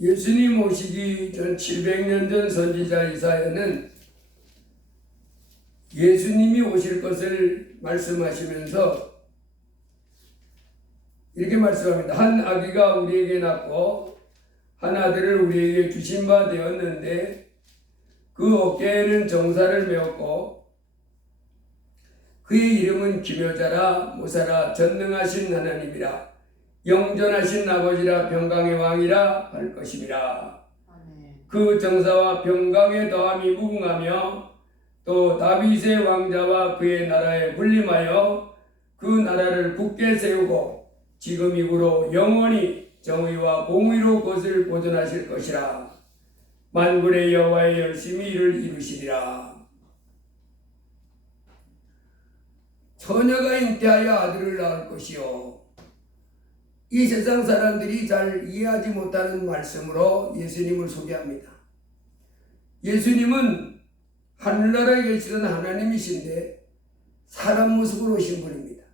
예수님 오시기 전 700년 전 선지자 이사야는 예수님이 오실 것을 말씀하시면서 이렇게 말씀합니다. 한 아기가 우리에게 낳고 한 아들을 우리에게 주신 바 되었는데 그 어깨에는 정사를 메었고 그의 이름은 기묘자라 모사라 전능하신 하나님이라 영전하신 아버지라 평강의 왕이라 할 것임이라. 그 정사와 평강의 더함이 무궁하며 또 다윗의 왕자와 그의 나라에 군림하여 그 나라를 굳게 세우고 지금 이후로 영원히 정의와 공의로 그것을 보존하실 것이라. 만군의 여호와의 열심히 이를 이루시리라. 처녀가 잉태하여 아들을 낳을 것이요. 이 세상 사람들이 잘 이해하지 못하는 말씀으로 예수님을 소개합니다. 예수님은 하늘나라에 계시던 하나님이신데 사람 모습으로 오신 분입니다.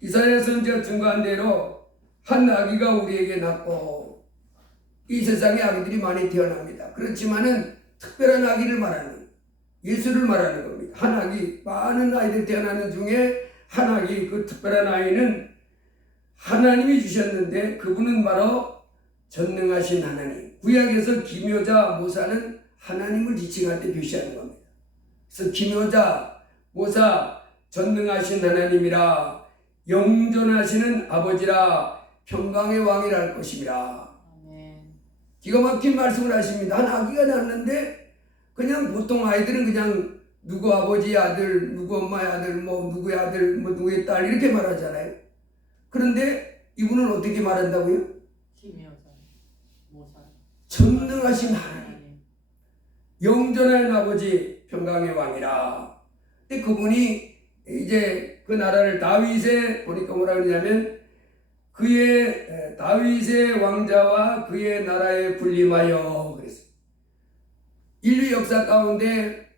이사야 선지자 증거한 대로 한 아기가 우리에게 낳고 이 세상에 아기들이 많이 태어납니다. 그렇지만은 특별한 아기를 말하는 예수를 말하는 겁니다. 한 아기, 많은 아이들 태어나는 중에 한 아기, 그 특별한 아이는 하나님이 주셨는데 그분은 바로 전능하신 하나님. 구약에서 기묘자, 모사는 하나님을 지칭할 때 표시하는 겁니다. 그래서 기묘자, 모사, 전능하신 하나님이라 영존하시는 아버지라 평강의 왕이라 할 것입니다. 기가 막힌 말씀을 하십니다. 한 아기가 낳았는데 그냥 보통 아이들은 그냥 누구 아버지의 아들, 누구 엄마의 아들, 뭐 누구의 아들, 뭐 누구의 딸 이렇게 말하잖아요. 그런데 이분은 어떻게 말한다고요? 전능하신 하나님, 영존한 아버지, 평강의 왕이라. 근데 그분이 이제 그 나라를 다윗에 보니까 뭐라 그러냐면 그의 다윗의 왕자와 그의 나라에 군림하여 그랬어요. 인류 역사 가운데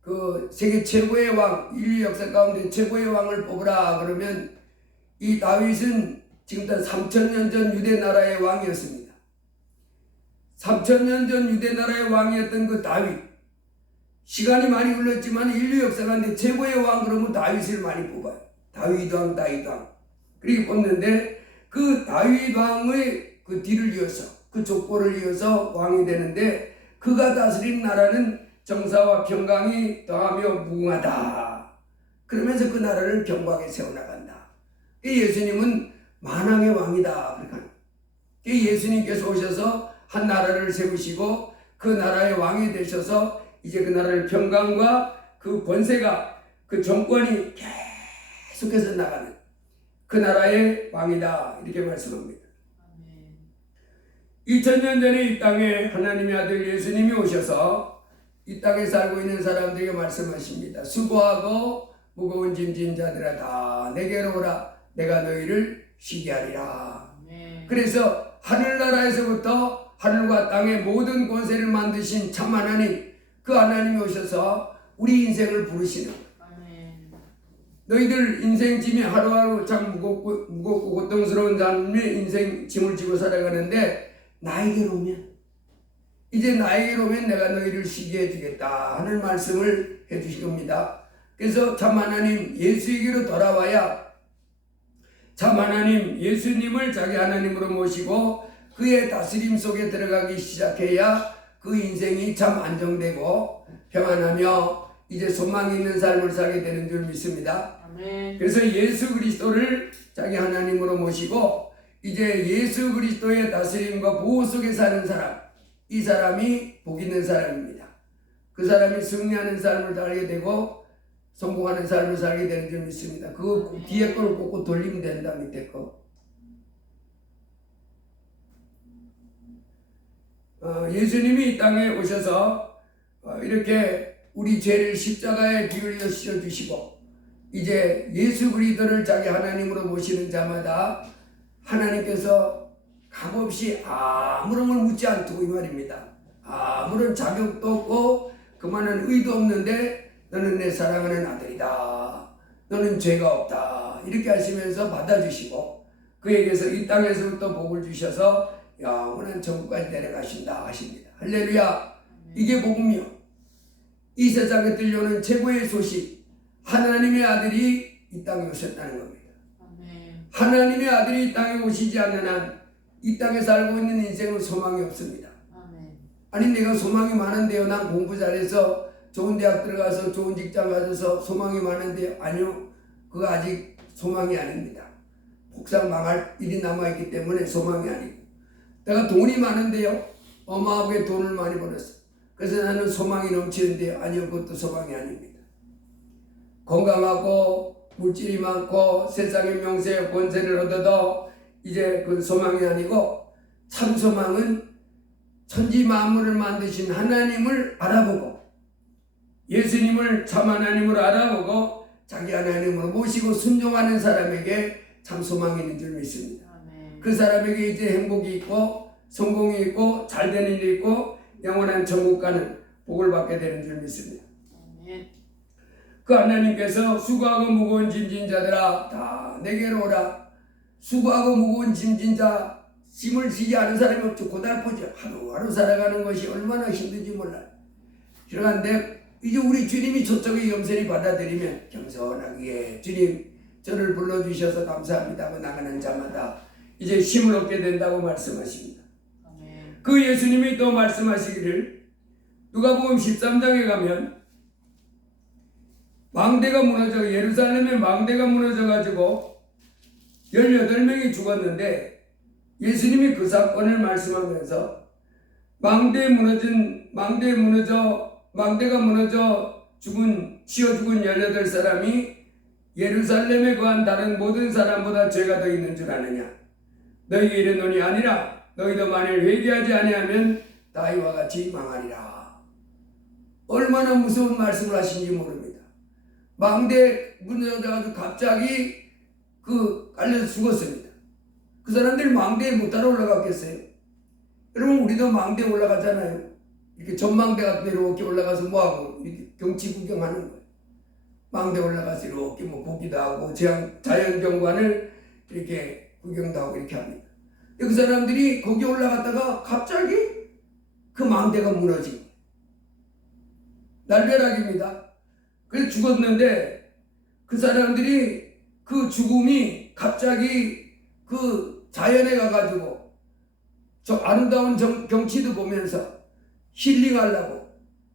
그 세계 최고의 왕, 인류 역사 가운데 최고의 왕을 뽑으라 그러면 이 다윗은 지금부터 3000년 전 유대 나라의 왕이었습니다. 3000년 전 유대 나라의 왕이었던 그 다윗, 시간이 많이 흘렀지만 인류 역사 가운데 최고의 왕 그러면 다윗을 많이 뽑아요. 다윗 왕, 다윗 왕. 그렇게 뽑는데 그 다윗 왕의 그 뒤를 이어서 그 족보를 이어서 왕이 되는데 그가 다스린 나라는 정사와 평강이 더하며 무궁하다. 그러면서 그 나라를 경고하게 세워나간다. 예수님은 만왕의 왕이다. 그러니까 예수님께서 오셔서 한 나라를 세우시고 그 나라의 왕이 되셔서 이제 그 나라를 평강과 그 권세가 그 정권이 계속해서 나가는 그 나라의 왕이다. 이렇게 말씀합니다. 2000년 전에 이 땅에 하나님의 아들 예수님이 오셔서 이 땅에 살고 있는 사람들에게 말씀하십니다. 수고하고 무거운 짐진 자들아 다 내게로 오라. 내가 너희를 쉬게 하리라. 그래서 하늘나라에서부터 하늘과 땅의 모든 권세를 만드신 참 하나님, 그 하나님이 오셔서 우리 인생을 부르시는 너희들 인생 짐이 하루하루 참 무겁고 고통스러운 삶의 인생 짐을 지고 살아가는데 나에게로 오면 이제 나에게로 오면 내가 너희를 쉬게 해주겠다 하는 말씀을 해주신 겁니다. 그래서 참 하나님 예수에게로 돌아와야 참 하나님 예수님을 자기 하나님으로 모시고 그의 다스림 속에 들어가기 시작해야 그 인생이 참 안정되고 평안하며 이제 소망 있는 삶을 살게 되는 줄 믿습니다. 아멘. 그래서 예수 그리스도를 자기 하나님으로 모시고 이제 예수 그리스도의 다스림과 보호 속에 사는 사람, 이 사람이 복 있는 사람입니다. 그 사람이 승리하는 삶을 살게 되고 성공하는 삶을 살게 되는 줄 믿습니다. 그 뒤에 거를 꼭 돌리면 된다. 밑에 거. 예수님이 이 땅에 오셔서 이렇게 우리 죄를 십자가에 비울려 씌워주시고 이제 예수 그리스도를 자기 하나님으로 모시는 자마다 하나님께서 값없이 아무런 걸 묻지 않고 이 말입니다. 아무런 자격도 없고 그만한 의도 없는데 너는 내 사랑하는 아들이다. 너는 죄가 없다. 이렇게 하시면서 받아주시고 그에게서 이 땅에서부터 복을 주셔서 영원한 천국까지 데려가신다 하십니다. 할렐루야. 이게 복음이요. 이 세상에 들려오는 최고의 소식, 하나님의 아들이 이 땅에 오셨다는 겁니다. 하나님의 아들이 이 땅에 오시지 않는 한 이 땅에 살고 있는 인생은 소망이 없습니다. 아니 내가 소망이 많은데요, 난 공부 잘해서 좋은 대학 들어가서 좋은 직장 가져서 소망이 많은데요. 아니요, 그거 아직 소망이 아닙니다. 복상 망할 일이 남아있기 때문에 소망이 아니고, 내가 돈이 많은데요, 어마어마하게 돈을 많이 벌었어, 그래서 나는 소망이 넘치는데요. 아니요, 그것도 소망이 아닙니다. 건강하고 물질이 많고 세상의 명세 권세를 얻어도 이제 그 소망이 아니고, 참 소망은 천지 만물을 만드신 하나님을 알아보고 예수님을 참 하나님으로 알아보고 자기 하나님으로 모시고 순종하는 사람에게 참 소망이 있는 줄 믿습니다. 그 사람에게 이제 행복이 있고 성공이 있고 잘되는 일이 있고 영원한 천국 가는 복을 받게 되는 줄 믿습니다. 그 하나님께서 수고하고 무거운 짐진 자들아 다 내게로 오라. 수고하고 무거운 짐진 자, 짐을 지지 않은 사람이 없죠. 고달프죠. 하루하루 살아가는 것이 얼마나 힘든지 몰라요. 그런데 이제 우리 주님이 저쪽에 염전히 받아들이면 겸손하게 주님 저를 불러주셔서 감사합니다 하고 나가는 자마다 이제 힘을 얻게 된다고 말씀하십니다. 그 예수님이 또 말씀하시기를 누가복음 13장에 가면 망대가 무너져, 예루살렘의 망대가 무너져 가지고 18명이 죽었는데 예수님이 그 사건을 말씀하면서 망대가 무너져 치어 죽은 18사람이 예루살렘에 거한 다른 모든 사람보다 죄가 더 있는 줄 아느냐. 너희에게 이르노니 아니라 너희도 만일 회개하지 아니하면 다 이와 같이 망하리라. 얼마나 무서운 말씀을 하신지 모릅니다. 망대 무너져가지고 갑자기 깔려서 죽었습니다. 그 사람들이 망대에 못 따라 올라갔겠어요? 여러분 우리도 망대에 올라가잖아요. 이렇게 전망대 같은 데로 이렇게 올라가서 뭐하고 이렇게 경치 구경하는 거예요. 망대 올라가서 이렇게 보기도 하고 자연 경관을 이렇게 구경도 하고 이렇게 합니다. 그 사람들이 거기 올라갔다가 갑자기 그 망대가 무너진 거예요. 날벼락입니다. 그래서 죽었는데 그 사람들이 그 죽음이 갑자기 그 자연에 가가지고 저 아름다운 경치도 보면서 힐링하려고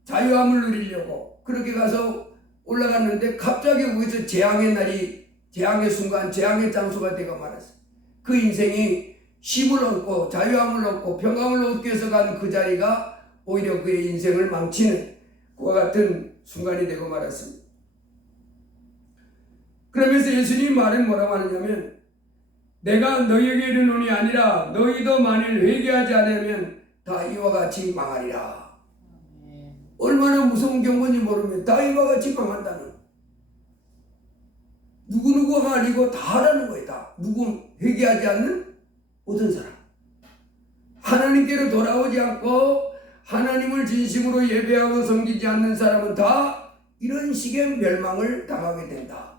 자유함을 누리려고 그렇게 가서 올라갔는데 갑자기 거기서 재앙의 순간, 재앙의 장소가 되고 말았어요. 그 인생이 쉼을 얻고 자유함을 얻고 평강을 얻기 위해서 간 그 자리가 오히려 그의 인생을 망치는 그와 같은 순간이 되고 말았습니다. 그러면서 예수님 말은 뭐라고 하느냐면 내가 너희에게 이르노니 아니라 너희도 만일 회개하지 않으면 다 이와 같이 망하리라. 얼마나 무서운 경고인지 모르면 다 이와 같이 망한다는, 누구누구가 아니고 다 하라는 거예요. 다 누구 회개하지 않는 모든 사람, 하나님께로 돌아오지 않고 하나님을 진심으로 예배하고 섬기지 않는 사람은 다 이런 식의 멸망을 당하게 된다.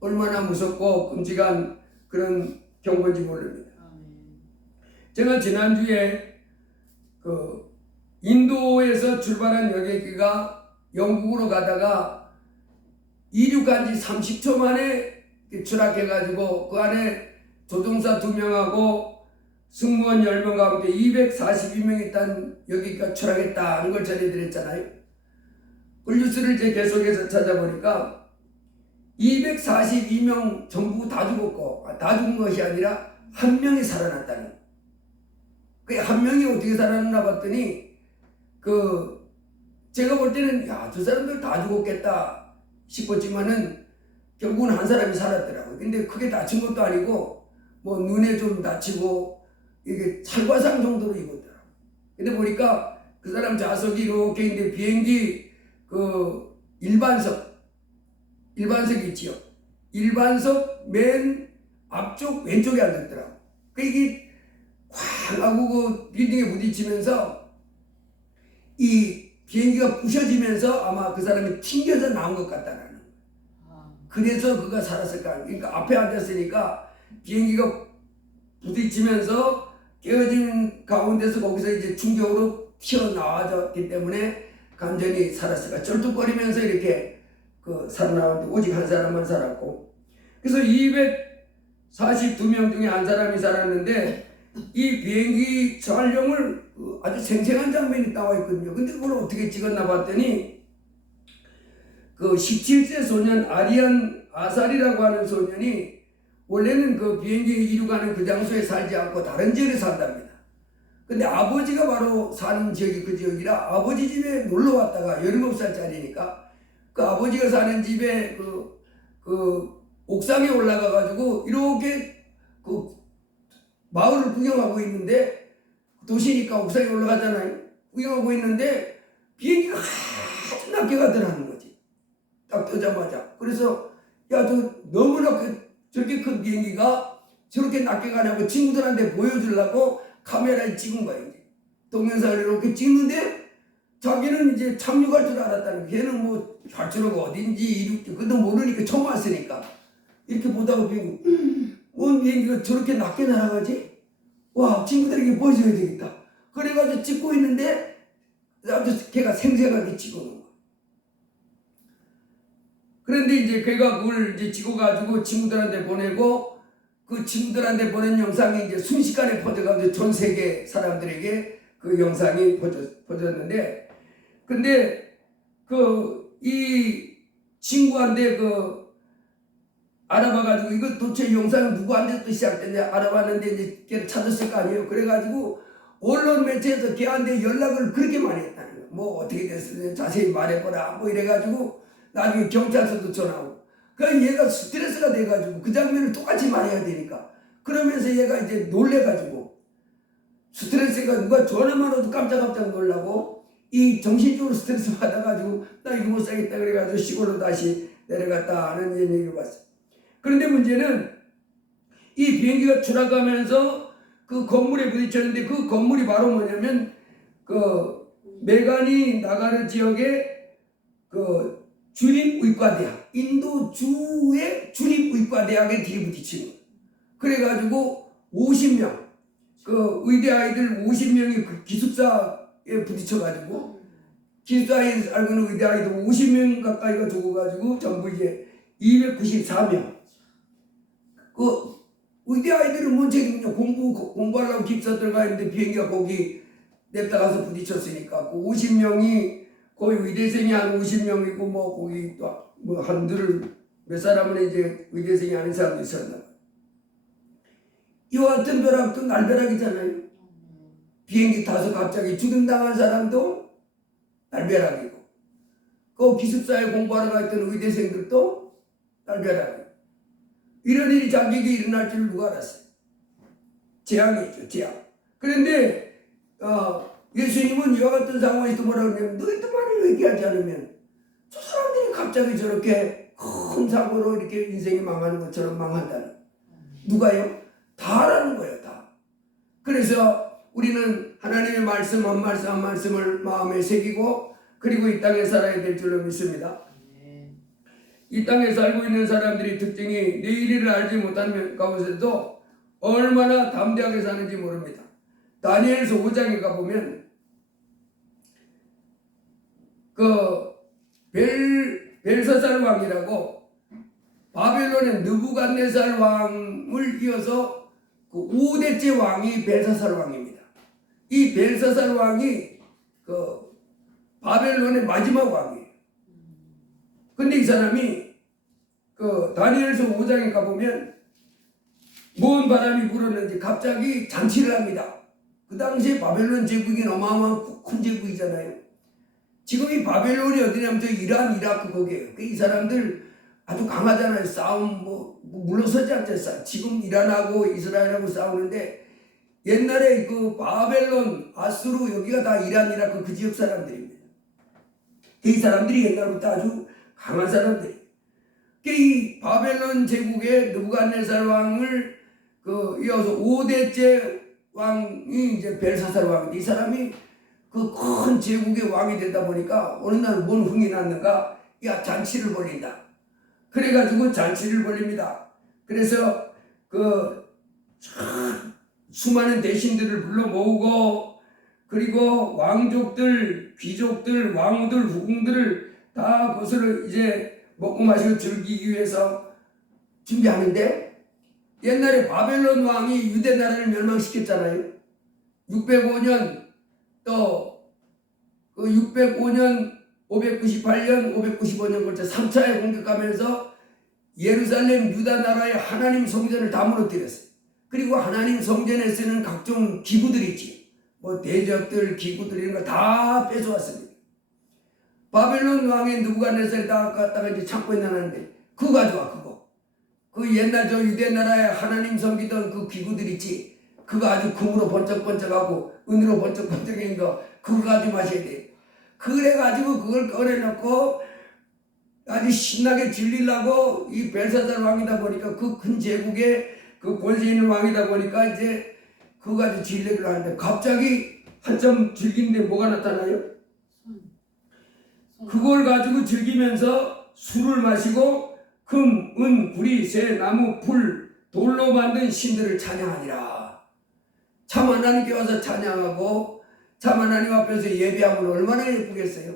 얼마나 무섭고 끔찍한 그런 경고인지 모릅니다. 제가 지난주에 인도에서 출발한 여객기가 영국으로 가다가 이륙한 지 30초 만에 추락해가지고 그 안에 조종사 2명하고 승무원 10명 가운데 242명이 있던 여객기가 추락했다는 걸 전해드렸잖아요. 그 뉴스를 계속해서 찾아보니까 242명 전부 다 죽었고, 다 죽은 것이 아니라 한 명이 살아났다는 거예요. 그 한 명이 어떻게 살아났나 봤더니 제가 볼 때는 저 사람들 다 죽었겠다 싶었지만은 결국은 한 사람이 살았더라고요. 근데 크게 다친 것도 아니고 뭐 눈에 좀 다치고 이게 찰과상 정도로 입었더라고요. 근데 보니까 그 사람 좌석이 이렇게 있는데 비행기 일반석이 있지요. 일반석 맨 앞쪽 왼쪽에 앉았더라고. 이게 쾅 하고 그 빌딩에 부딪히면서 이 비행기가 부셔지면서 아마 그 사람이 튕겨져 나온 것 같다는 거예요. 그래서 그가 살았을까. 그러니까 앞에 앉았으니까 비행기가 부딪히면서 깨어진 가운데서 거기서 이제 충격으로 튀어나와졌기 때문에 간전히 살았으니까 쩔뚝거리면서 이렇게 살아나왔는데 오직 한 사람만 살았고, 그래서 242명 중에 한 사람이 살았는데 이 비행기 촬영을 아주 생생한 장면이 나와 있거든요. 근데 그걸 어떻게 찍었나 봤더니 17세 소년 아리안 아살이라고 하는 소년이 원래는 그 비행기에 이륙하는 그 장소에 살지 않고 다른 지역에 산답니다. 근데 아버지가 바로 사는 지역이 그 지역이라 아버지 집에 놀러 왔다가 17살짜리니까 그 아버지가 사는 집에 그 옥상에 올라가 가지고 이렇게 그 마을을 구경하고 있는데, 도시니까 옥상에 올라가잖아요. 구경하고 있는데 비행기가 아주 낮게 가더라는 거지. 딱 뜨자마자. 그래서 야, 저 너무나 저렇게 큰 비행기가 저렇게 낮게 가냐고 친구들한테 보여주려고 카메라에 찍은 거야. 이제 동영상을 이렇게 찍는데 자기는 이제 착륙할 줄 알았다는 거야. 걔는 뭐 할 줄 알고 어딘지 이륙 그것도 모르니까 처음 왔으니까 이렇게 보다가 뭔 비행기가 저렇게 낮게 날아가지? 와, 친구들에게 보여줘야 되겠다. 그래가지고 찍고 있는데 아주 걔가 생생하게 찍어놓은 거야. 그런데 이제 걔가 그걸 이제 찍어가지고 친구들한테 보내고, 그 친구들한테 보낸 영상이 이제 순식간에 퍼져가지고 전 세계 사람들에게 그 영상이 퍼졌는데, 근데 이 친구한테 알아봐가지고 이거 도대체 영상이 누구한테 시작됐냐 알아봤는데 이제 걔를 찾았을 거 아니에요. 그래가지고 언론 매체에서 걔한테 연락을 그렇게 많이 했다는 거예요. 뭐 어떻게 됐으면 자세히 말해보라 뭐 이래가지고 나중에 경찰서도 전화하고. 그러니까 얘가 스트레스가 돼가지고 그 장면을 똑같이 말해야 되니까, 그러면서 얘가 이제 놀래가지고 스트레스가 누가 전화만 와도 깜짝깜짝 놀라고 이 정신적으로 스트레스 받아가지고 나 이거 못 살겠다 그래가지고 시골로 다시 내려갔다 하는 얘기를 봤어요. 그런데 문제는 이 비행기가 추락하면서 그 건물에 부딪혔는데 그 건물이 바로 뭐냐면 메가니 나가르 지역의 주립의과대학, 인도주의 주립의과대학에 뒤에 부딪힌 거예요. 그래가지고 50명, 의대 아이들 50명이 기숙사에 부딪혀가지고 기숙사에 살고 있는 의대 아이들 50명 가까이가 죽어가지고 전부 이제 294명. 의대 아이들은 뭔 책임이냐. 공부하려고 기숙사 들어가 있는데 비행기가 거기 냅다가서 부딪혔으니까 50명이 거의 의대생이 한 50명이고 뭐 거기 또 뭐 한들 몇 사람은 이제 의대생이 아닌 사람도 있었나. 이와 같은 벼락도 날벼락이잖아요. 비행기 타서 갑자기 죽임당한 사람도 날벼락이고, 기숙사에 공부하러 갔던 의대생들도 날벼락이고, 이런 일이 자기에게 일어날 줄 누가 알았어요? 재앙이죠, 재앙. 그런데 예수님은 이와 같은 상황에서 뭐라고 하냐면 너희들만을 얘기하지 않으면 저 사람들이 갑자기 저렇게 큰 사고로 이렇게 인생이 망하는 것처럼 망한다는. 누가요? 다라는 거예요, 다. 그래서 우리는 하나님의 말씀 한 말씀 한 말씀을 마음에 새기고 그리고 이 땅에 살아야 될 줄로 믿습니다. 이 땅에 살고 있는 사람들이 특징이 내일을 알지 못하는 가운데서도 얼마나 담대하게 사는지 모릅니다. 다니엘서 5장에 가보면 벨사살 왕이라고 바벨론의 느부갓네살 왕을 이어서 5대째 왕이 벨사살 왕입니다. 이 벨사살 왕이 바벨론의 마지막 왕이에요. 근데 이 사람이 다니엘서 5장에 가보면 뭔 바람이 불었는지 갑자기 잔치를 합니다. 그 당시에 바벨론 제국이 어마어마한 큰 제국이잖아요. 지금 이 바벨론이 어디냐면 저 이란, 이라크 거기에요. 이 사람들 아주 강하잖아요. 싸움 물러서지 않겠어요. 지금 이란하고 이스라엘하고 싸우는데 옛날에 바벨론, 아수르 여기가 다 이란, 이라크 그 지역 사람들입니다. 이 사람들이 옛날부터 아주 강한 사람들이에요. 이 바벨론 제국의 느부갓네살 왕을 이어서 5대째 왕이 이제 벨사살 왕인데, 이 사람이 그 큰 제국의 왕이 되다 보니까 어느 날 뭔 흥이 났는가, 야 잔치를 벌린다. 그래가지고 잔치를 벌립니다. 그래서 수많은 대신들을 불러 모으고 그리고 왕족들, 귀족들, 왕후들, 후궁들을 다 그것을 이제 먹고 마시고 즐기기 위해서 준비하는데 옛날에 바벨론 왕이 유대 나라를 멸망시켰잖아요. 605년 또 그 605년, 598년, 595년 걸쳐 3차에 공격하면서 예루살렘 유다 나라의 하나님 성전을 다 무너뜨렸어요. 그리고 하나님 성전에 쓰는 각종 기구들이 있지. 뭐 대적들, 기구들 이런 거 다 뺏어왔습니다. 바벨론 왕의 느부갓네살이 다 갖다가 이제 창고에 놔놨는데 그거 가져와 그거. 그 옛날 저 유대 나라의 하나님 섬기던 그 기구들 있지. 그거 아주 금으로 번쩍번쩍하고 은으로 번쩍번쩍한 거 그거 가지고 마셔야 돼. 그래가지고 그걸 꺼내놓고 아주 신나게 즐기려고 이 벨사살 왕이다 보니까 그 큰 제국의 그 권세 있는 왕이다 보니까 이제 그거 가지고 즐기려고 하는데 갑자기 한참 즐기는데 뭐가 나타나요? 그걸 가지고 즐기면서 술을 마시고 금, 은, 구리, 새, 나무, 풀, 돌로 만든 신들을 찬양하니라. 참 하나님께 와서 찬양하고 참 하나님 앞에서 예배하면 얼마나 예쁘겠어요.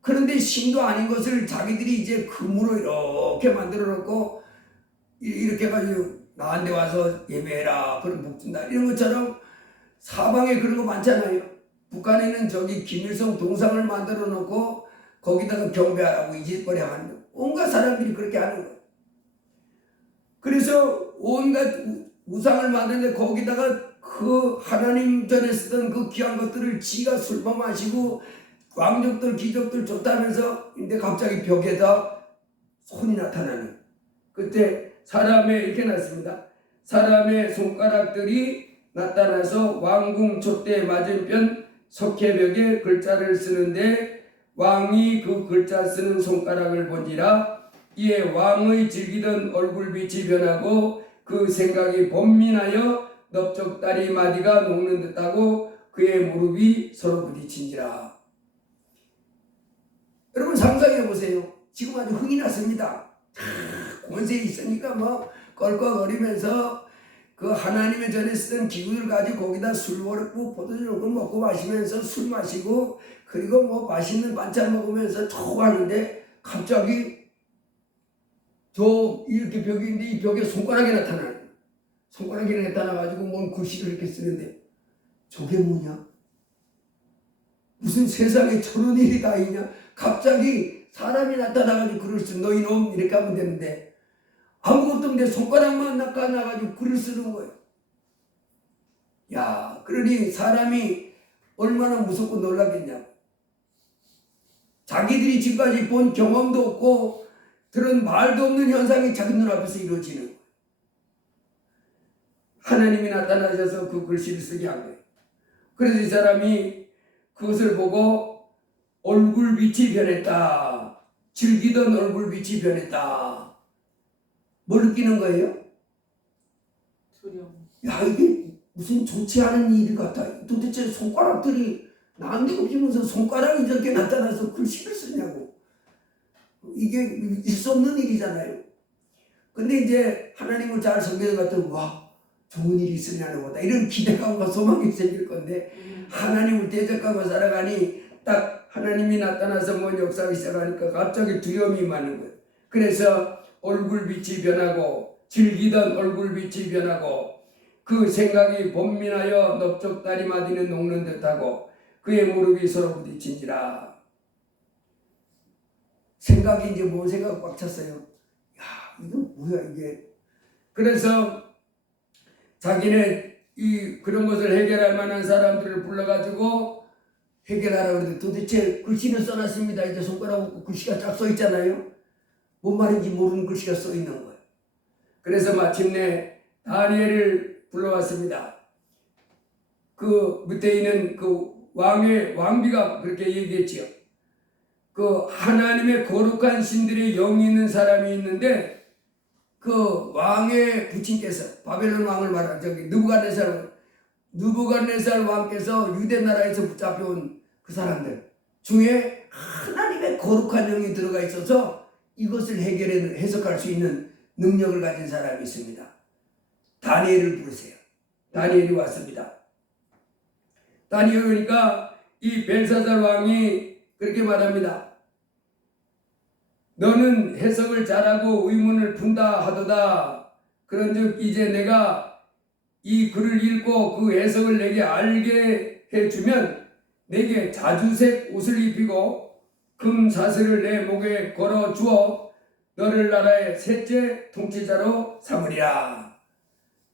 그런데 신도 아닌 것을 자기들이 이제 금으로 이렇게 만들어 놓고 이렇게 해가지고 나한테 와서 예배해라 그런 복 준다 이런 것처럼 사방에 그런 거 많잖아요. 북한에는 저기 김일성 동상을 만들어 놓고 거기다가 경배하라고 이짓거리 하는 온갖 사람들이 그렇게 하는 거예요. 그래서 온갖 우상을 만드는데 거기다가 그 하나님 전에 쓰던 그 귀한 것들을 지가 술만 마시고 왕족들 귀족들 좋다면서 근데 갑자기 벽에다 손이 나타나는 그때 사람의 이렇게 났습니다. 사람의 손가락들이 나타나서 왕궁 촛대 맞은편 석회벽에 글자를 쓰는데 왕이 그 글자 쓰는 손가락을 본지라 이에 왕의 즐기던 얼굴빛이 변하고 그 생각이 번민하여 넓적다리 마디가 녹는 듯하고 그의 무릎이 서로 부딪힌지라. 여러분 상상해 보세요. 지금 아주 흥이 났습니다. 권세 있으니까 뭐 껄껄거리면서 그 하나님의 전에 쓰던 기구를 가지고 거기다 술 먹고 포도주 먹고 마시면서 술 마시고 그리고 뭐 맛있는 반찬 먹으면서 좋아하는데 갑자기 저 이렇게 벽인데 이 벽에 손가락이 나타나요. 손가락이 나타나가지고 뭔 글씨를 이렇게 쓰는데 저게 뭐냐? 무슨 세상에 저런 일이 다 있냐? 갑자기 사람이 나타나가지고 글을 쓴 너 이놈 이렇게 하면 되는데 아무것도 없는데 손가락만 나타나가지고 글을 쓰는 거예요. 야, 그러니 사람이 얼마나 무섭고 놀라겠냐. 자기들이 지금까지 본 경험도 없고 들은 말도 없는 현상이 자기 눈앞에서 이루어지는 거예요. 하나님이 나타나셔서 그 글씨를 쓰게 한 거예요. 그래서 이 사람이 그것을 보고 얼굴빛이 변했다. 즐기던 얼굴빛이 변했다. 뭘 느끼는 거예요? 두려움. 야, 이게 무슨 좋지 않은 일 같아. 도대체 손가락들이 나한테 없으면서 손가락이 저렇게 나타나서 글씨를 쓰냐고. 이게 있을 수 없는 일이잖아요. 근데 이제 하나님을 잘 섬기는 것 같으면 와 좋은 일이 있으려나 보다 이런 기대감과 소망이 생길 건데 하나님을 대적하고 살아가니 딱 하나님이 나타나서 뭔 역사가 시작하니까 갑자기 두려움이 많은 거예요. 그래서 얼굴빛이 변하고 즐기던 얼굴빛이 변하고 그 생각이 번민하여 넓적다리 마디는 녹는 듯하고 그의 무릎이 서로 부딪힌지라. 생각이 이제 뭔 생각 꽉 찼어요. 야, 이거 뭐야 이게. 그래서 자기네 그런 것을 해결할 만한 사람들을 불러가지고 해결하라고 그러는데 도대체 글씨는 써놨습니다. 이제 손가락 없고 글씨가 쫙 써있잖아요. 뭔 말인지 모르는 글씨가 써있는 거예요. 그래서 마침내 다니엘을 불러왔습니다. 그 밑에 있는 그 왕비가 그렇게 얘기했지요. 그 하나님의 거룩한 신들의 영이 있는 사람이 있는데 그 왕의 부친께서 바벨론 왕을 말하는 저기 느부갓네살 왕께서 유대 나라에서 붙잡혀온 그 사람들 중에 하나님의 거룩한 영이 들어가 있어서 이것을 해석할 수 있는 능력을 가진 사람이 있습니다. 다니엘을 부르세요. 다니엘이 왔습니다. 다니엘 그러니까 이 벨사살 왕이 그렇게 말합니다. 너는 해석을 잘하고 의문을 푼다 하도다. 그런즉 이제 내가 이 글을 읽고 그 해석을 내게 알게 해주면 내게 자주색 옷을 입히고 금 사슬을 내 목에 걸어 주어 너를 나라의 셋째 통치자로 삼으리라.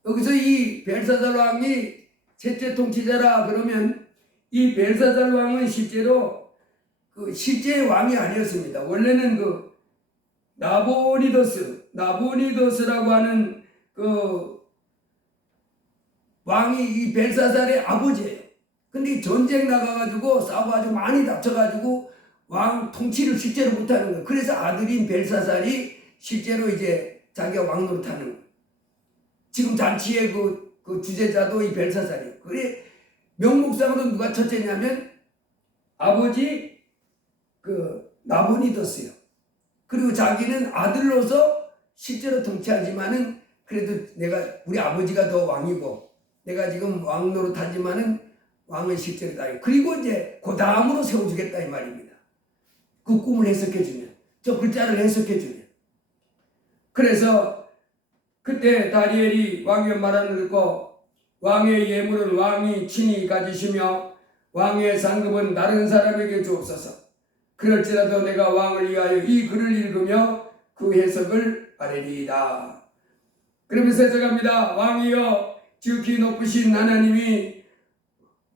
여기서 이 벨사살 왕이 셋째 통치자라 그러면 이 벨사살 왕은 실제로 실제 왕이 아니었습니다. 원래는 나보니더스라고 하는 왕이 이 벨사살의 아버지예요. 근데 전쟁 나가가지고 싸워가지고 많이 다쳐가지고 왕 통치를 실제로 못하는 거예요. 그래서 아들인 벨사살이 실제로 이제 자기가 왕 노릇하는 거예요. 지금 잔치의 그 주제자도 이 벨사살이에요. 그래 명목상으로 누가 첫째냐면 아버지 나보니더스요. 그리고 자기는 아들로서 실제로 통치하지만은 그래도 우리 아버지가 더 왕이고 내가 지금 왕 노릇하지만은 왕은 실제로 다. 그리고 이제 그 다음으로 세워주겠다 이 말입니다. 그 꿈을 해석해주면, 저 글자를 해석해주면. 그래서 그때 다니엘이 왕의 말을 듣고 왕의 예물은 왕이 친히 가지시며 왕의 상급은 다른 사람에게 주옵소서. 그럴지라도 내가 왕을 위하여 이 글을 읽으며 그 해석을 아뢰리이다. 그러면서 해석합니다. 왕이여 지극히 높으신 하나님이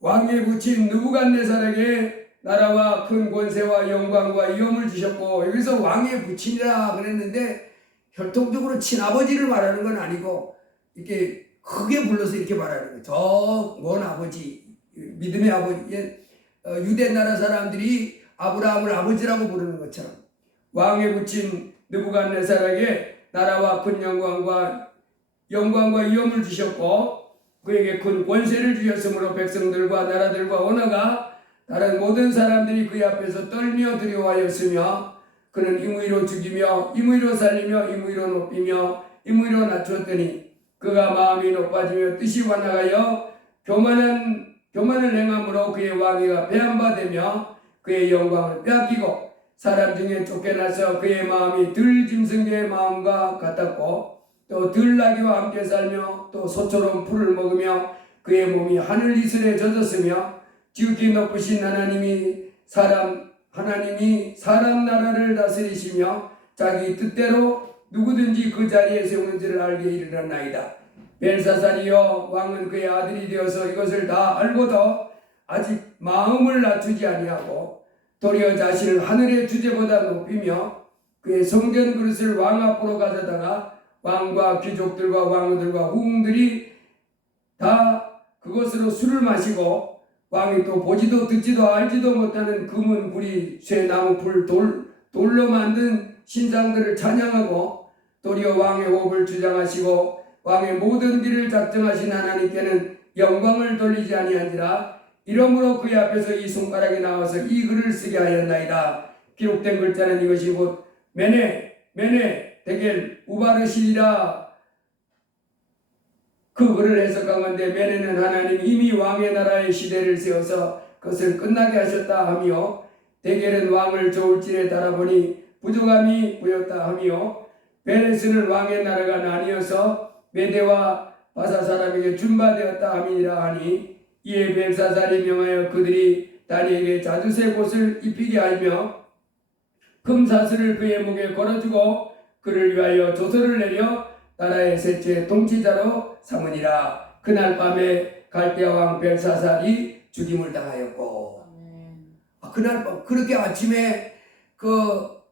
왕에 붙인 느부갓네살에게 나라와 큰 권세와 영광과 위엄을 주셨고, 여기서 왕에 붙이니라 그랬는데 혈통적으로 친아버지를 말하는 건 아니고 이렇게 크게 불러서 이렇게 말하는 거예요. 저 먼 아버지, 믿음의 아버지, 유대 나라 사람들이 아브라함을 아버지라고 부르는 것처럼 왕에 붙인 느부갓네살에게 나라와 큰 영광과 위엄을 주셨고 그에게 큰 권세를 주셨으므로 백성들과 나라들과 언어가 다른 모든 사람들이 그의 앞에서 떨며 두려워하였으며 그는 임의로 죽이며 임의로 살리며 임의로 높이며 임의로 낮추었더니 그가 마음이 높아지며 뜻이 완악하여 교만을 행함으로 그의 왕위가 배한바되며 그의 영광을 빼앗기고 사람 중에 쫓겨나서 그의 마음이 들 짐승의 마음과 같았고 또 들나귀와 함께 살며 또 소처럼 풀을 먹으며 그의 몸이 하늘 이슬에 젖었으며 지극히 높으신 하나님이 사람 나라를 다스리시며 자기 뜻대로 누구든지 그 자리에 세우는지를 알게 이르렀나이다. 벨사살이여 왕은 그의 아들이 되어서 이것을 다 알고도 아직 마음을 낮추지 아니하고 도리어 자신을 하늘의 주제보다 높이며 그의 성전 그릇을 왕 앞으로 가져다가 왕과 귀족들과 왕후들과 후궁들이 다 그것으로 술을 마시고 왕이 또 보지도 듣지도 알지도 못하는 금은 구리 쇠나무 풀 돌로 만든 신상들을 찬양하고 도리어 왕의 호흡을 주장하시고 왕의 모든 길을 작정하신 하나님께는 영광을 돌리지 아니한지라. 이러므로 그의 앞에서 이 손가락이 나와서 이 글을 쓰게 하였나이다. 기록된 글자는 이것이 곧 메네 데겔 우바르시리라. 그 글을 해석한 건데 메네는 하나님이 이미 왕의 나라의 시대를 세워서 그것을 끝나게 하셨다 하며 데겔은 왕을 저울질에 달아보니 부족함이 보였다 하며 베레스는 왕의 나라가 나뉘어서 메대와 바사 사람에게 준바되었다 함이라 하니 이에 벨사살이 명하여 그들이 다니엘에게 자주색 옷을 입히게 하며 금사슬을 그의 목에 걸어주고 그를 위하여 조서를 내려 나라의 셋째 통치자로 삼으니라. 그날 밤에 갈대아 왕 벨사살이 죽임을 당하였고 그날 밤 그렇게 아침에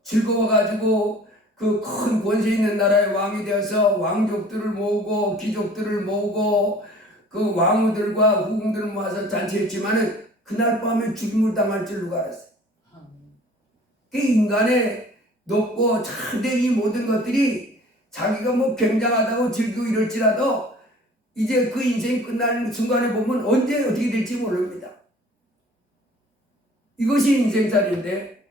즐거워가지고 그 큰 권세 있는 나라의 왕이 되어서 왕족들을 모으고 귀족들을 모으고 그 왕후들과 후궁들을 모아서 잔치했지만은 그날 밤에 죽임을 당할 줄 누가 알았어요. 그 인간의 높고 참된 이 모든 것들이 자기가 뭐 굉장하다고 즐기고 이럴지라도 이제 그 인생이 끝나는 순간에 보면 언제 어떻게 될지 모릅니다. 이것이 인생살인데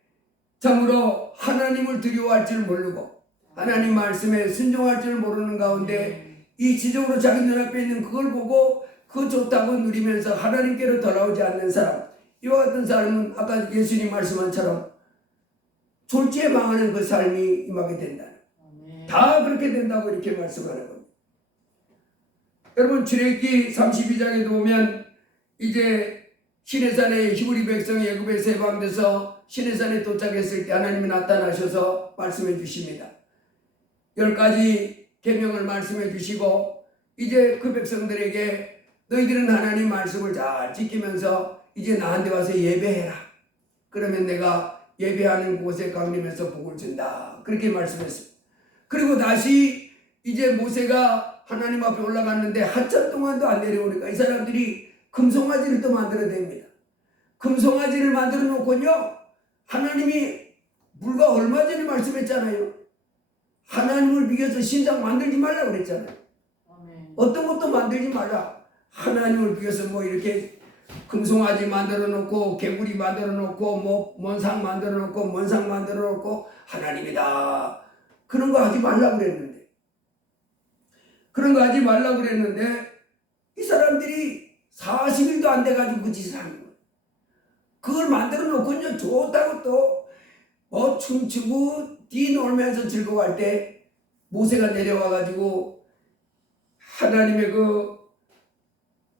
참으로 하나님을 두려워할 줄 모르고 하나님 말씀에 순종할 줄 모르는 가운데 이 지적으로 자기 눈앞에 있는 그걸 보고 그 좋다고 누리면서 하나님께로 돌아오지 않는 사람, 이와 같은 사람은 아까 예수님 말씀한처럼 졸지에 망하는 그 삶이 임하게 된다. 아멘. 다 그렇게 된다고 이렇게 말씀하는 겁니다. 여러분 출애굽기 32장에도 보면 이제 시내산에 히브리 백성이 애굽에서 해방돼서 시내산에 도착했을 때 하나님이 나타나셔서 말씀해 주십니다. 10가지 계명을 말씀해 주시고 이제 그 백성들에게 너희들은 하나님 말씀을 잘 지키면서 이제 나한테 와서 예배해라. 그러면 내가 예배하는 곳에 강림해서 복을 준다. 그렇게 말씀했습니다. 그리고 다시 이제 모세가 하나님 앞에 올라갔는데 한참 동안도 안 내려오니까 이 사람들이 금송아지를 또 만들어냅니다. 금송아지를 만들어 놓고요. 하나님이 불과 얼마 전에 말씀했잖아요. 하나님을 비교해서 신상 만들지 말라고 그랬잖아요. 아멘. 어떤 것도 만들지 말라. 하나님을 비교해서 뭐 이렇게 금송아지 만들어 놓고 개구리 만들어 놓고 뭐 먼상 만들어 놓고 먼상 만들어 놓고 하나님이다. 그런 거 하지 말라고 그랬는데 이 사람들이 40일도 안 돼가지고 그 짓을 하는 거예요. 그걸 만들어 놓고는 좋다고 또 뭐 춤추고 뛰놀면서 즐거워할 때 모세가 내려와가지고 하나님의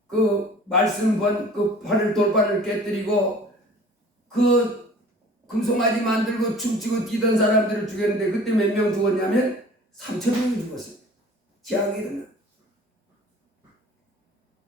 그 말씀 그 돌판을 깨뜨리고 그 금송아지 만들고 춤추고 뛰던 사람들을 죽였는데 그때 몇 명 죽었냐면 3,000명이 죽었어요. 재앙이 일어나.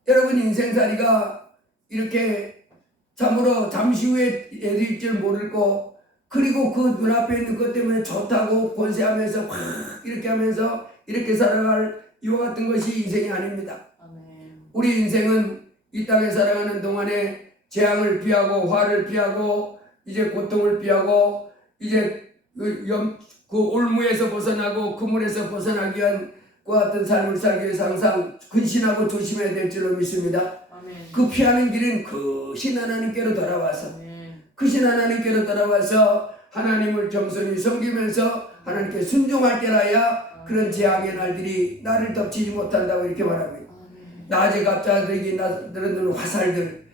여러분 인생살이가 이렇게 참으로 잠시 후에 애들일 줄 모르고 그리고 그 눈앞에 있는 것 때문에 좋다고 권세하면서 확 이렇게 하면서 이렇게 살아갈 이와 같은 것이 인생이 아닙니다. 아멘. 우리 인생은 이 땅에 살아가는 동안에 재앙을 피하고 화를 피하고 이제 고통을 피하고 이제 그 올무에서 벗어나고 그물에서 벗어나기 위한 그와 같은 삶을 살기 위해서 항상 근신하고 조심해야 될 줄로 믿습니다. 아멘. 그 피하는 길은 그 신 하나님께로 돌아와서 아멘. 그 신 하나님께로 돌아와서 하나님을 겸손히 섬기면서 하나님께 순종할 때라야 그런 재앙의 날들이 나를 덮치지 못한다고 이렇게 말합니다. 아멘. 낮에 갑자기 나들어드는 화살들,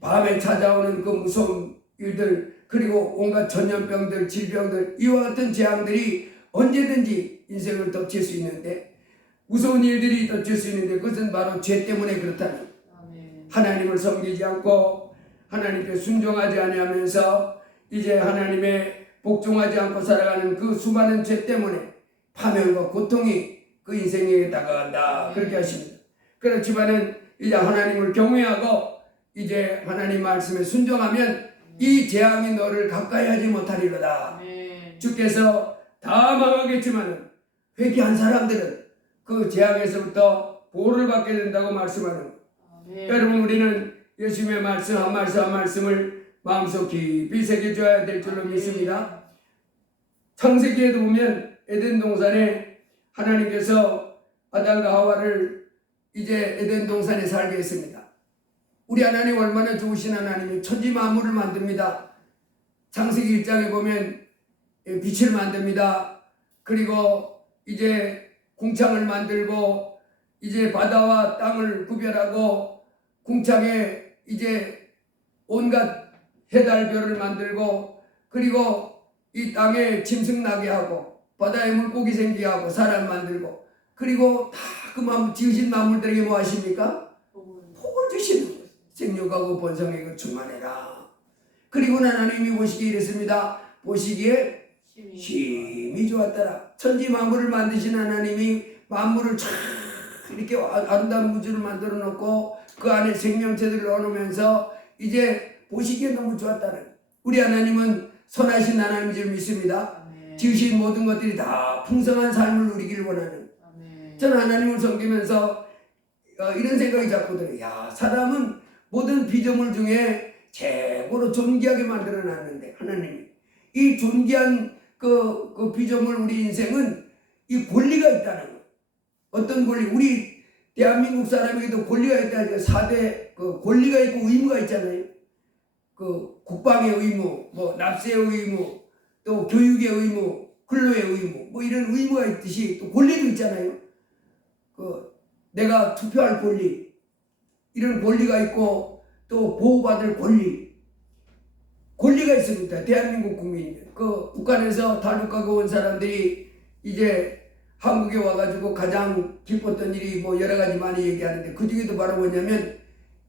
밤에 찾아오는 그 무서운 일들, 그리고 온갖 전염병들, 질병들, 이와 같은 재앙들이 언제든지 인생을 덮칠 수 있는데 무서운 일들이 덮칠 수 있는데 그것은 바로 죄 때문에 그렇다는 아멘. 하나님을 섬기지 않고 하나님께 순종하지 아니하면서 이제 하나님의 복종하지 않고 살아가는 그 수많은 죄 때문에 파멸과 고통이 그 인생에게 다가간다. 그렇게 하십니다. 그렇지만은 이제 하나님을 경외하고 이제 하나님 말씀에 순종하면 이 재앙이 너를 가까이 하지 못하리로다. 아멘. 주께서 다 망하겠지만은 회개한 사람들은 그 재앙에서부터 보호를 받게 된다고 말씀하는 거예요. 아멘. 여러분 우리는 예수님의 말씀 한 말씀 한 말씀을 마음속 깊이 새겨줘야 될 줄로 믿습니다. 창세기에도 보면 에덴 동산에 하나님께서 아담과 하와를 이제 에덴 동산에 살게 했습니다. 우리 하나님 얼마나 좋으신 하나님이 천지 만물을 만듭니다. 창세기 1장에 보면 빛을 만듭니다. 그리고 이제 궁창을 만들고 이제 바다와 땅을 구별하고 궁창에 이제 온갖 해달별을 만들고 그리고 이 땅에 짐승 나게 하고 바다에 물고기 생기게 하고 사람 만들고 그리고 다 그 지으신 만물들에게 뭐 하십니까? 복을 주시는 거예요. 생육하고 번성하고 충만해라. 그리고 하나님이 보시기에 이랬습니다. 보시기에 힘이 좋았더라. 천지 만물을 만드신 하나님이 만물을 쫙 이렇게 아름다운 우주를 만들어 놓고 그 안에 생명체들을 넣어놓으면서 이제 보시기에 너무 좋았다는. 우리 하나님은 선하신 하나님인 줄 믿습니다. 아멘. 지으신 모든 것들이 다 풍성한 삶을 누리기를 원하는. 아멘. 저는 하나님을 섬기면서 이런 생각이 자꾸 들어요. 야, 사람은 모든 피조물 중에 최고로 존귀하게 만들어놨는데 하나님이 이 존귀한 그 피조물 우리 인생은 이 권리가 있다는 거. 어떤 권리? 우리 대한민국 사람에게도 권리가 있다는 거. 4대 그 권리가 있고 의무가 있잖아요. 그 국방의 의무, 뭐 납세의 의무, 또 교육의 의무, 근로의 의무, 뭐 이런 의무가 있듯이 또 권리도 있잖아요. 그 내가 투표할 권리, 이런 권리가 있고 또 보호받을 권리가 있습니다. 대한민국 국민이. 그 북한에서 탈북하고 온 사람들이 이제 한국에 와가지고 가장 기뻤던 일이 뭐 여러 가지 많이 얘기하는데 그 중에도 바로 뭐냐면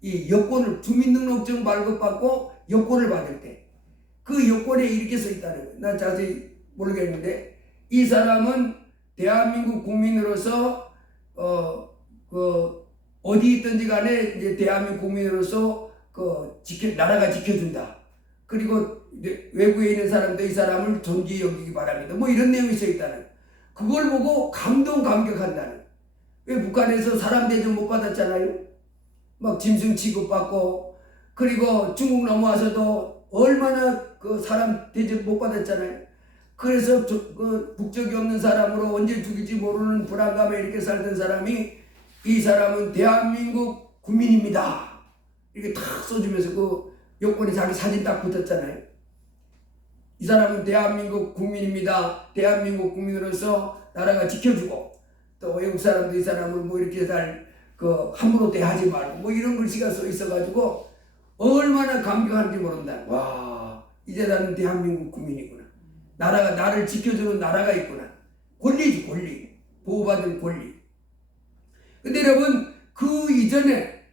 이 여권을 주민등록증 발급받고 여권을 받을 때 그 여권에 이렇게 써 있다는 거예요. 나 자세히 모르겠는데 이 사람은 대한민국 국민으로서 어디 있든지 간에 이제 대한민국 국민으로서 나라가 지켜준다. 그리고 외국에 있는 사람도 이 사람을 존귀 여기기 바랍니다. 뭐 이런 내용이 써 있다는. 그걸 보고 감격한다는. 왜 북한에서 사람 대접 못 받았잖아요. 막 짐승 취급받고 그리고 중국 넘어와서도 얼마나 그 사람 대접 못 받았잖아요. 그래서 그 국적이 없는 사람으로 언제 죽일지 모르는 불안감에 이렇게 살던 사람이 이 사람은 대한민국 국민입니다. 이렇게 탁 써주면서 그 여권에 자기 사진 딱 붙었잖아요. 이 사람은 대한민국 국민입니다. 대한민국 국민으로서 나라가 지켜주고 또 외국 사람도 이 사람을 뭐 이렇게 함부로 대하지 말고 뭐 이런 글씨가 써 있어가지고 얼마나 감격한지 모른다. 와, 이제 나는 대한민국 국민이구나. 나라가 나를 지켜주는 나라가 있구나. 권리지, 권리. 보호받을 권리. 근데 여러분 그 이전에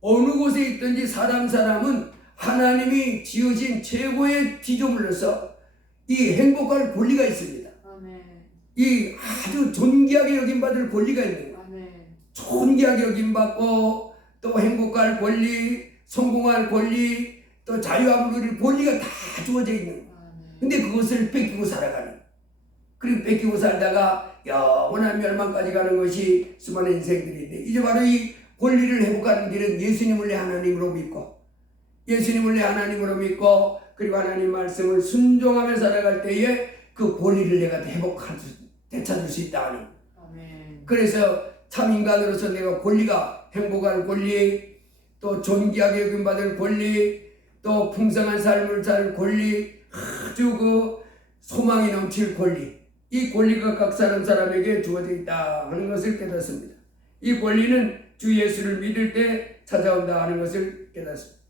어느 곳에 있든지 사람은 하나님이 지으신 최고의 피조물로서 이 행복할 권리가 있습니다. 아멘. 이 아주 존귀하게 여김받을 권리가 있는 거예요. 아멘. 존귀하게 여김받고 또 행복할 권리, 성공할 권리, 또 자유함을 누릴 권리가 다 주어져 있는 거예요. 근데 그것을 뺏기고 살아가는. 그리고 뺏기고 살다가 영원한 멸망까지 가는 것이 수많은 인생들인데 이제 바로 이 권리를 회복하는 길은 예수님을 내 하나님으로 믿고 그리고 하나님 말씀을 순종하며 살아갈 때에 그 권리를 내가 되찾을 수 있다는. 아멘. 그래서 참 인간으로서 내가 권리가 행복할 권리, 또 존귀하게 여김받을 권리, 또 풍성한 삶을 살 권리, 아주 그 소망이 넘칠 권리, 이 권리가 각 사람에게 주어져 있다 하는 것을 깨닫습니다. 이 권리는 주 예수를 믿을 때 찾아온다 하는 것을 깨닫습니다.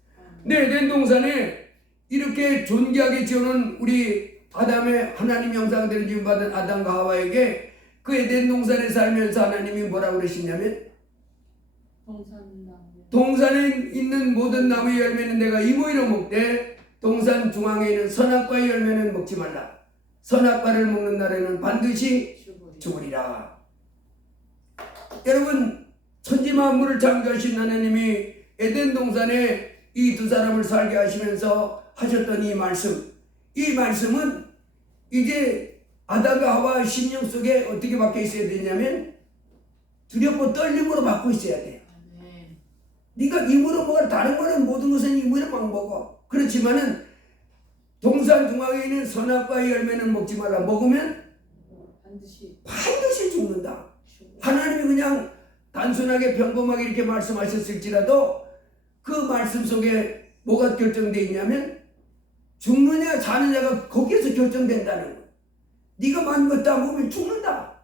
네, 에덴 동산에 이렇게 존귀하게 지어놓은 우리 아담의 하나님 형상대로 지음받은 아담과 하와에게 그 에덴 동산에 살면서 하나님이 뭐라고 그러시냐면 동산에 있는 모든 나무의 열매는 내가 이모이로 먹되 동산 중앙에 있는 선악과의 열매는 먹지 말라. 선악과를 먹는 날에는 반드시 죽으리라. 여러분 천지 만물을 창조하신 하나님이 에덴 동산에 이 두 사람을 살게 하시면서 하셨던 이 말씀은 이제 아담과 하와 심령 속에 어떻게 박혀 있어야 되냐면 두렵고 떨림으로 박고 있어야 돼. 네가 입으로 먹어. 다른 거는 모든 것은 입으로 막 먹어. 그렇지만은 동산 중앙에 있는 선악과의 열매는 먹지 말라. 먹으면 반드시 죽는다. 하나님이 그냥 단순하게 평범하게 이렇게 말씀하셨을지라도 그 말씀 속에 뭐가 결정되어 있냐면 죽느냐 사느냐가 거기에서 결정된다는 거예요. 네가 많은 거 따먹으면 죽는다.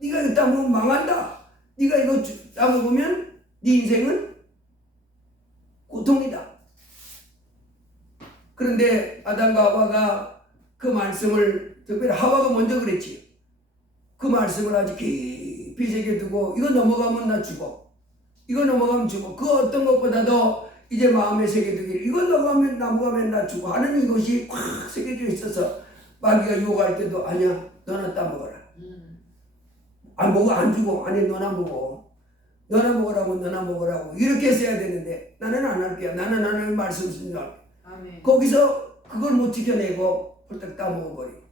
네가 이거 따먹으면 망한다. 네가 이거 따먹으면 네 인생은 고통이다. 그런데 아담과 하와가 그 말씀을, 특별히 하와가 먼저 그랬지. 그 말씀을 아주 깊이 새겨두고 이거 넘어가면 나 죽어. 이거 넘어가면 죽어. 그 어떤 것보다도 이제 마음에 새겨두기를 이거 넘어가면 나 죽어 하는 이것이 꽉 새겨져 있어서 마귀가 유혹할 때도 아니야 너나 따먹어라. 안 죽어. 아니 너나 먹어. 너나 먹으라고 이렇게 했어야 되는데 나는 안 할 거야. 나는 하나님 말씀 순종할 거야. 거기서 그걸 못 지켜내고 홀딱 따먹어버리고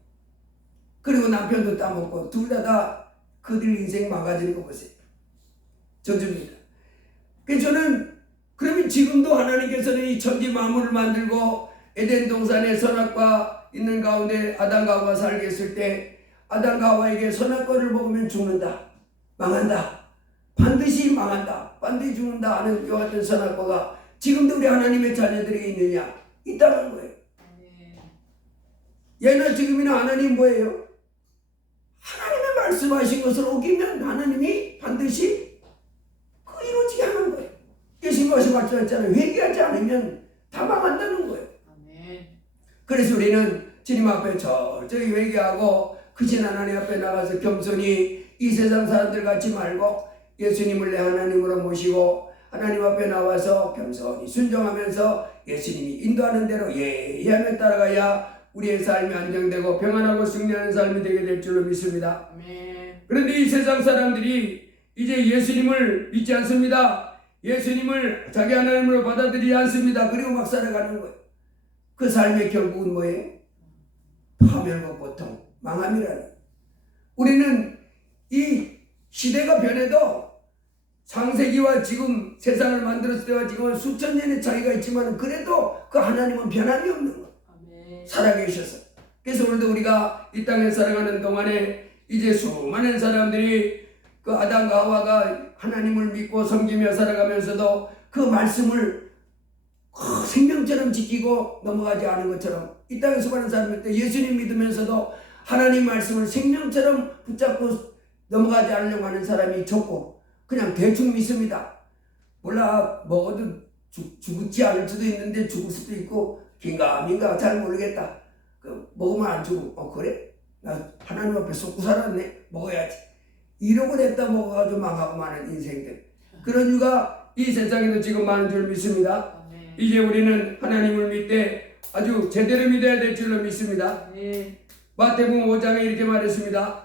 그리고 남편도 따먹고 둘 다 그들 인생 망가지는 거 보세요. 저주입니다. 그래서 저는 그러면 지금도 하나님께서는 이 천지 만물을 만들고 에덴 동산에 선악과 있는 가운데 아담과 하와가 살게 했을 때 아담과 하와에게 선악과를 먹으면 죽는다. 망한다. 반드시 망한다. 반드시 죽는다 하는 이와 같은 선악과가 지금도 우리 하나님의 자녀들에게 있느냐? 있다는 거예요. 예나 지금이나 하나님 뭐예요? 하나님의 말씀하신 것을 어기면 하나님이 반드시 그 이루어지게 하는 거예요. 예수님 주님께서 말씀하셨잖아요. 회개하지 않으면 다 망한다는 거예요. 아멘. 그래서 우리는 주님 앞에 철저히 회개하고 크신 하나님 앞에 나가서 겸손히 이 세상 사람들 같지 말고 예수님을 내 하나님으로 모시고 하나님 앞에 나와서 겸손히 순종하면서 예수님이 인도하는 대로 예의하며 따라가야 우리의 삶이 안정되고 평안하고 승리하는 삶이 되게 될 줄로 믿습니다. 아멘. 그런데 이 세상 사람들이 이제 예수님을 믿지 않습니다. 예수님을 자기 하나님으로 받아들이지 않습니다. 그리고 막 살아가는 거예요. 그 삶의 결국은 뭐예요? 파멸과 고통, 망함이라는. 우리는 이 시대가 변해도 창세기와 지금 세상을 만들었을 때와 지금은 수천 년의 차이가 있지만 그래도 그 하나님은 변함이 없는 거예요. 아멘. 살아계셔서. 그래서 오늘도 우리가 이 땅에 살아가는 동안에 이제 수많은 사람들이 그 아담과 하와가 하나님을 믿고 섬기며 살아가면서도 그 말씀을 생명처럼 지키고 넘어가지 않은 것처럼 이 땅에 수많은 사람들 예수님 믿으면서도 하나님 말씀을 생명처럼 붙잡고 넘어가지 않으려고 하는 사람이 적고 그냥 대충 믿습니다. 몰라 먹어도 죽지 않을 수도 있는데 죽을 수도 있고 긴가민가 잘 모르겠다. 먹으면 안 죽고 그래? 나 하나님 앞에 속고 살았네. 먹어야지. 이러고 냈다 먹어가지고 망하고 마는 인생들. 그런 이유가 이 세상에도 지금 많은 줄 믿습니다. 아멘. 이제 우리는 하나님을 믿되 아주 제대로 믿어야 될 줄로 믿습니다. 아멘. 마태복음 5장에 이렇게 말했습니다.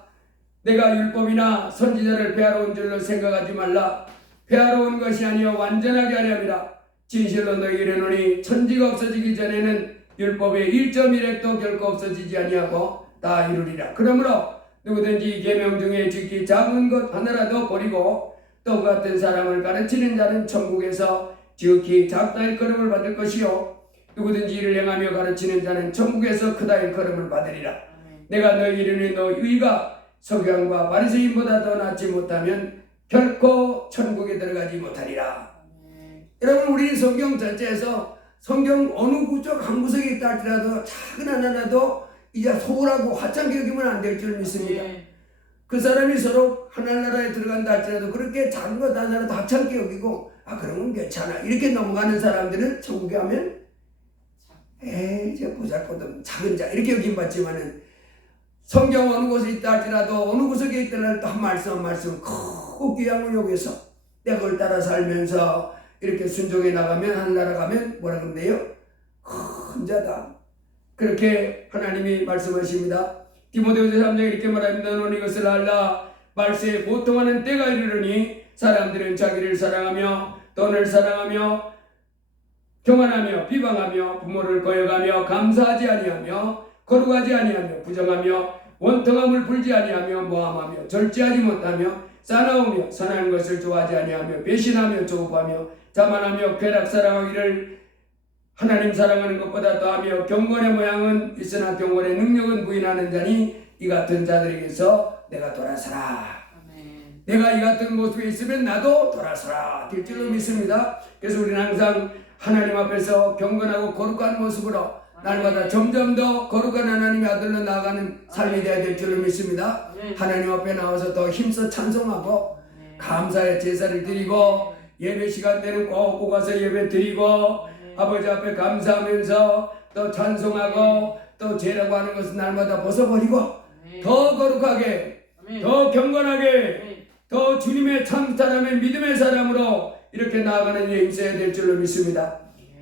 내가 율법이나 선지자를 폐하러 온 줄로 생각하지 말라. 폐하러 온 것이 아니요 완전하게 하려 함이라. 진실로 너희에게 이르노니 천지가 없어지기 전에는 율법의 1.1획도 결코 없어지지 아니하고 다 이루리라. 그러므로 누구든지 계명 중에 지키 작은 것 하나라도 버리고 또 같은 사람을 가르치는 자는 천국에서 지극히 작다 일컬음을 받을 것이요 누구든지 이를 행하며 가르치는 자는 천국에서 크다 일컬음을 받으리라. 내가 너희 이르니 너 의가 서기관과 바리새인보다 더 낫지 못하면 결코 천국에 들어가지 못하리라. 여러분 우리 성경 전체에서 성경 어느 구석 한 구석에 있다 할지라도 작은 하나라도 이제 소홀하고 하찮게 여기면 안 될 줄 믿습니다. 그 사람이 서로 하늘나라에 들어간다 할지라도 그렇게 작은 것 하나라도 하찮게 여기고 그러면 괜찮아 이렇게 넘어가는 사람들은 천국에 하면 이제 보잘것없는 작은 자 이렇게 여김받지만은 성경 어느 곳에 있다 할지라도 어느 구석에 있다 할지라도 한 말씀 크고 귀한 걸 여기서 내가 그걸 따라 살면서 이렇게 순종해 나가면 하늘나라 가면 뭐라 그런대요? 큰 자다. 그렇게 하나님이 말씀하십니다. 디모데후서 3장 이렇게 말합니다. 너는 이것을 알라. 말세에 고통하는 때가 이르르니 사람들은 자기를 사랑하며 돈을 사랑하며 교만하며 비방하며 부모를 거역하며 감사하지 아니하며 거룩하지 아니하며 부정하며 원통함을 풀지 아니하며 모함하며 절제하지 못하며 싸나우며 선한 것을 좋아하지 아니하며 배신하며 조급하며 자만하며 쾌락 사랑하기를 하나님 사랑하는 것보다 더하며 경건의 모양은 있으나 경건의 능력은 부인하는 자니 이 같은 자들에게서 내가 돌아서라. 아멘. 내가 이 같은 모습에 있으면 나도 돌아서라 될 줄로 믿습니다. 그래서 우리는 항상 하나님 앞에서 경건하고 거룩한 모습으로 날마다 점점 더 거룩한 하나님의 아들로 나아가는 삶이 되어야 될 줄로 믿습니다. 하나님 앞에 나와서 더 힘써 찬송하고 감사의 제사를 드리고 예배 시간 때는 꼭 가서 예배 드리고 아버지 앞에 감사하면서 또 찬송하고 또 죄라고 하는 것은 날마다 벗어버리고 더 거룩하게 더 경건하게 더 주님의 참 사람의 믿음의 사람으로 이렇게 나아가는 일 있어야 될 줄로 믿습니다.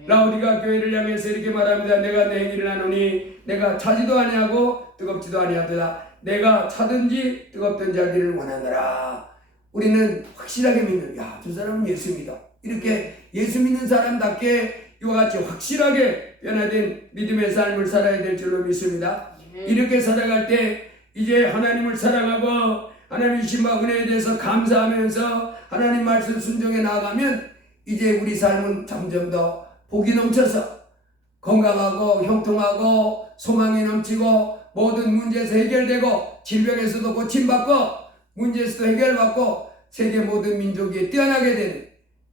라우디가 교회를 향해서 이렇게 말합니다. 내가 내 행위를 하노니 내가 차지도 아니하고 뜨겁지도 아니하도다. 내가 차든지 뜨겁든지 하기를 원하노라. 우리는 확실하게 믿는 저 사람은 예수 믿어. 이렇게 예수 믿는 사람답게 이와 같이 확실하게 변화된 믿음의 삶을 살아야 될 줄로 믿습니다. 이렇게 살아갈 때 이제 하나님을 사랑하고 하나님의 신과 은혜에 대해서 감사하면서 하나님 말씀 순종해 나아가면 이제 우리 삶은 점점 더 복이 넘쳐서 건강하고 형통하고 소망이 넘치고 모든 문제에서 해결되고 질병에서도 고침받고 문제에서도 해결받고 세계 모든 민족이 뛰어나게 되는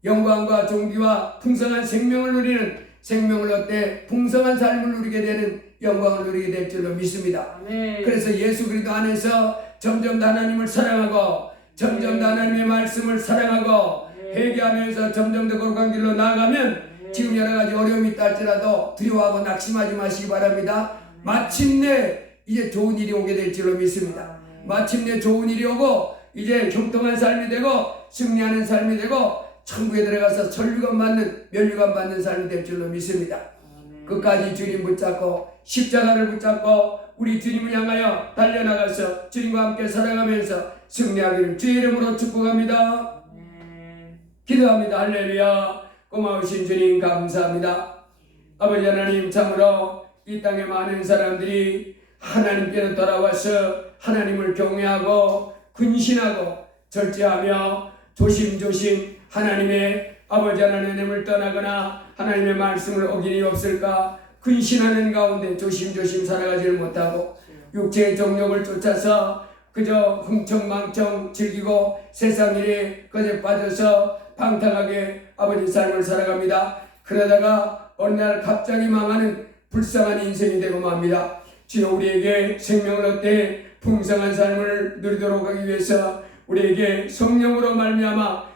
영광과 존귀와 풍성한 생명을 누리는 생명을 얻되 풍성한 삶을 누리게 되는 영광을 누리게 될 줄로 믿습니다. 그래서 예수 그리스도 안에서 점점 더 하나님을 사랑하고 점점 더 하나님의 말씀을 사랑하고 회개하면서 점점 더 거룩한 길로 나아가면 지금 여러 가지 어려움이 있다 할지라도 두려워하고 낙심하지 마시기 바랍니다. 마침내 이제 좋은 일이 오게 될 줄로 믿습니다. 마침내 좋은 일이 오고 이제 형통한 삶이 되고 승리하는 삶이 되고 천국에 들어가서 천류관 받는 면류관 받는 삶이 될 줄로 믿습니다. 끝까지 주님 붙잡고 십자가를 붙잡고 우리 주님을 향하여 달려나가서 주님과 함께 살아가면서 승리하기를 주의 이름으로 축복합니다. 기도합니다. 할렐루야. 고마우신 주님 감사합니다. 아버지 하나님, 참으로 이 땅에 많은 사람들이 하나님께로 돌아와서 하나님을 경외하고 근신하고 절제하며 조심조심 하나님의 아버지 하나님을 떠나거나 하나님의 말씀을 어기니 없을까 근신하는 가운데 조심조심 살아가지를 못하고 육체의 정욕을 쫓아서 그저 흥청망청 즐기고 세상 일에 그저 빠져서 방탕하게 아버지 삶을 살아갑니다. 그러다가 어느 날 갑자기 망하는 불쌍한 인생이 되고 맙니다. 주여, 우리에게 생명을 얻되 풍성한 삶을 누리도록 하기 위해서 우리에게 성령으로 말미암아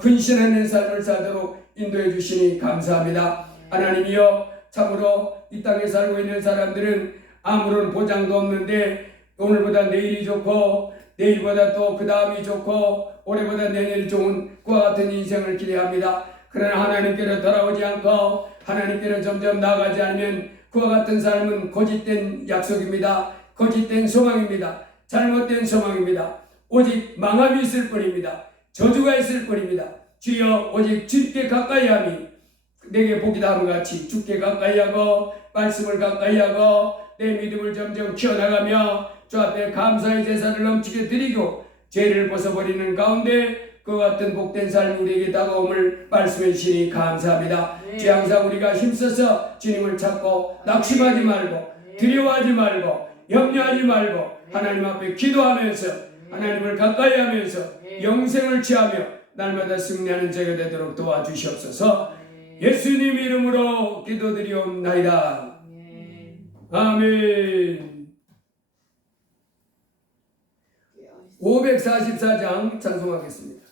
근신하는 삶을 살도록 인도해 주시니 감사합니다. 하나님이여, 참으로 이 땅에 살고 있는 사람들은 아무런 보장도 없는데 오늘보다 내일이 좋고 내일보다 또 그 다음이 좋고 올해보다 내년이 좋은 그와 같은 인생을 기대합니다. 그러나 하나님께로 돌아오지 않고 하나님께로 점점 나아가지 않으면 그와 같은 삶은 거짓된 약속입니다. 거짓된 소망입니다. 잘못된 소망입니다. 오직 망함이 있을 뿐입니다. 저주가 있을 뿐입니다. 주여, 오직 주께 가까이함이 내게 복이다 함과 같이 주께 가까이하고 말씀을 가까이하고 내 믿음을 점점 키워나가며 주 앞에 감사의 제사를 넘치게 드리고 죄를 벗어버리는 가운데 그와 같은 복된 삶이 우리에게 다가옴을 말씀해 주시니 감사합니다. 주 항상 우리가 힘써서 주님을 찾고 낙심하지 말고 두려워하지 말고 염려하지 말고 하나님 앞에 기도하면서 하나님을 가까이 하면서 영생을 취하며 날마다 승리하는 제가 되도록 도와주시옵소서. 예수님 이름으로 기도드리옵나이다. 아멘. 544장 찬송하겠습니다.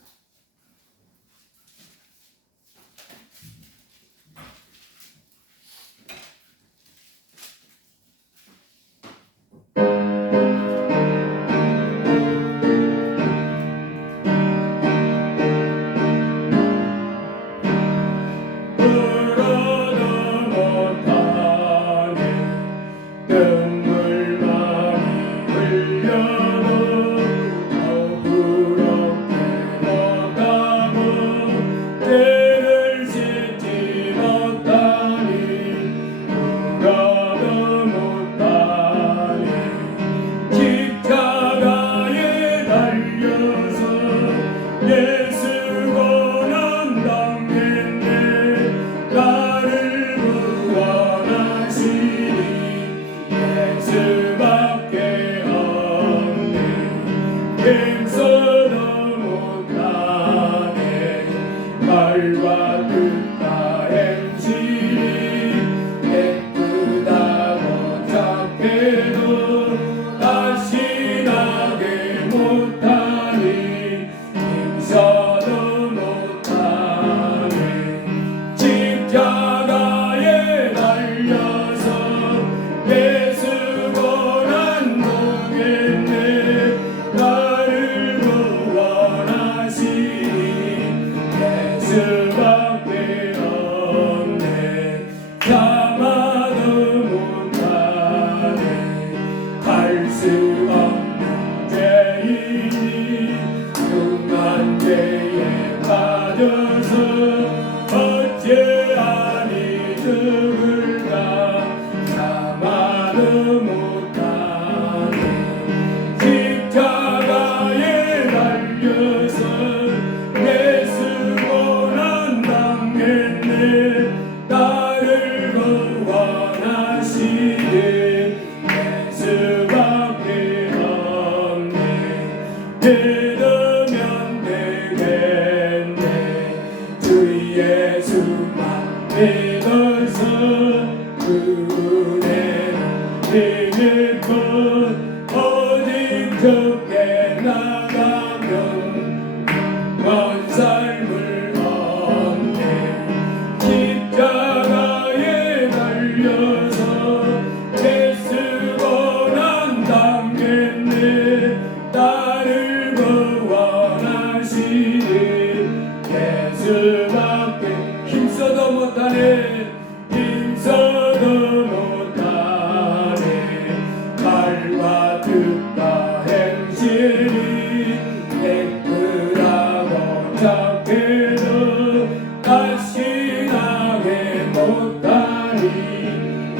오직 주께 나가면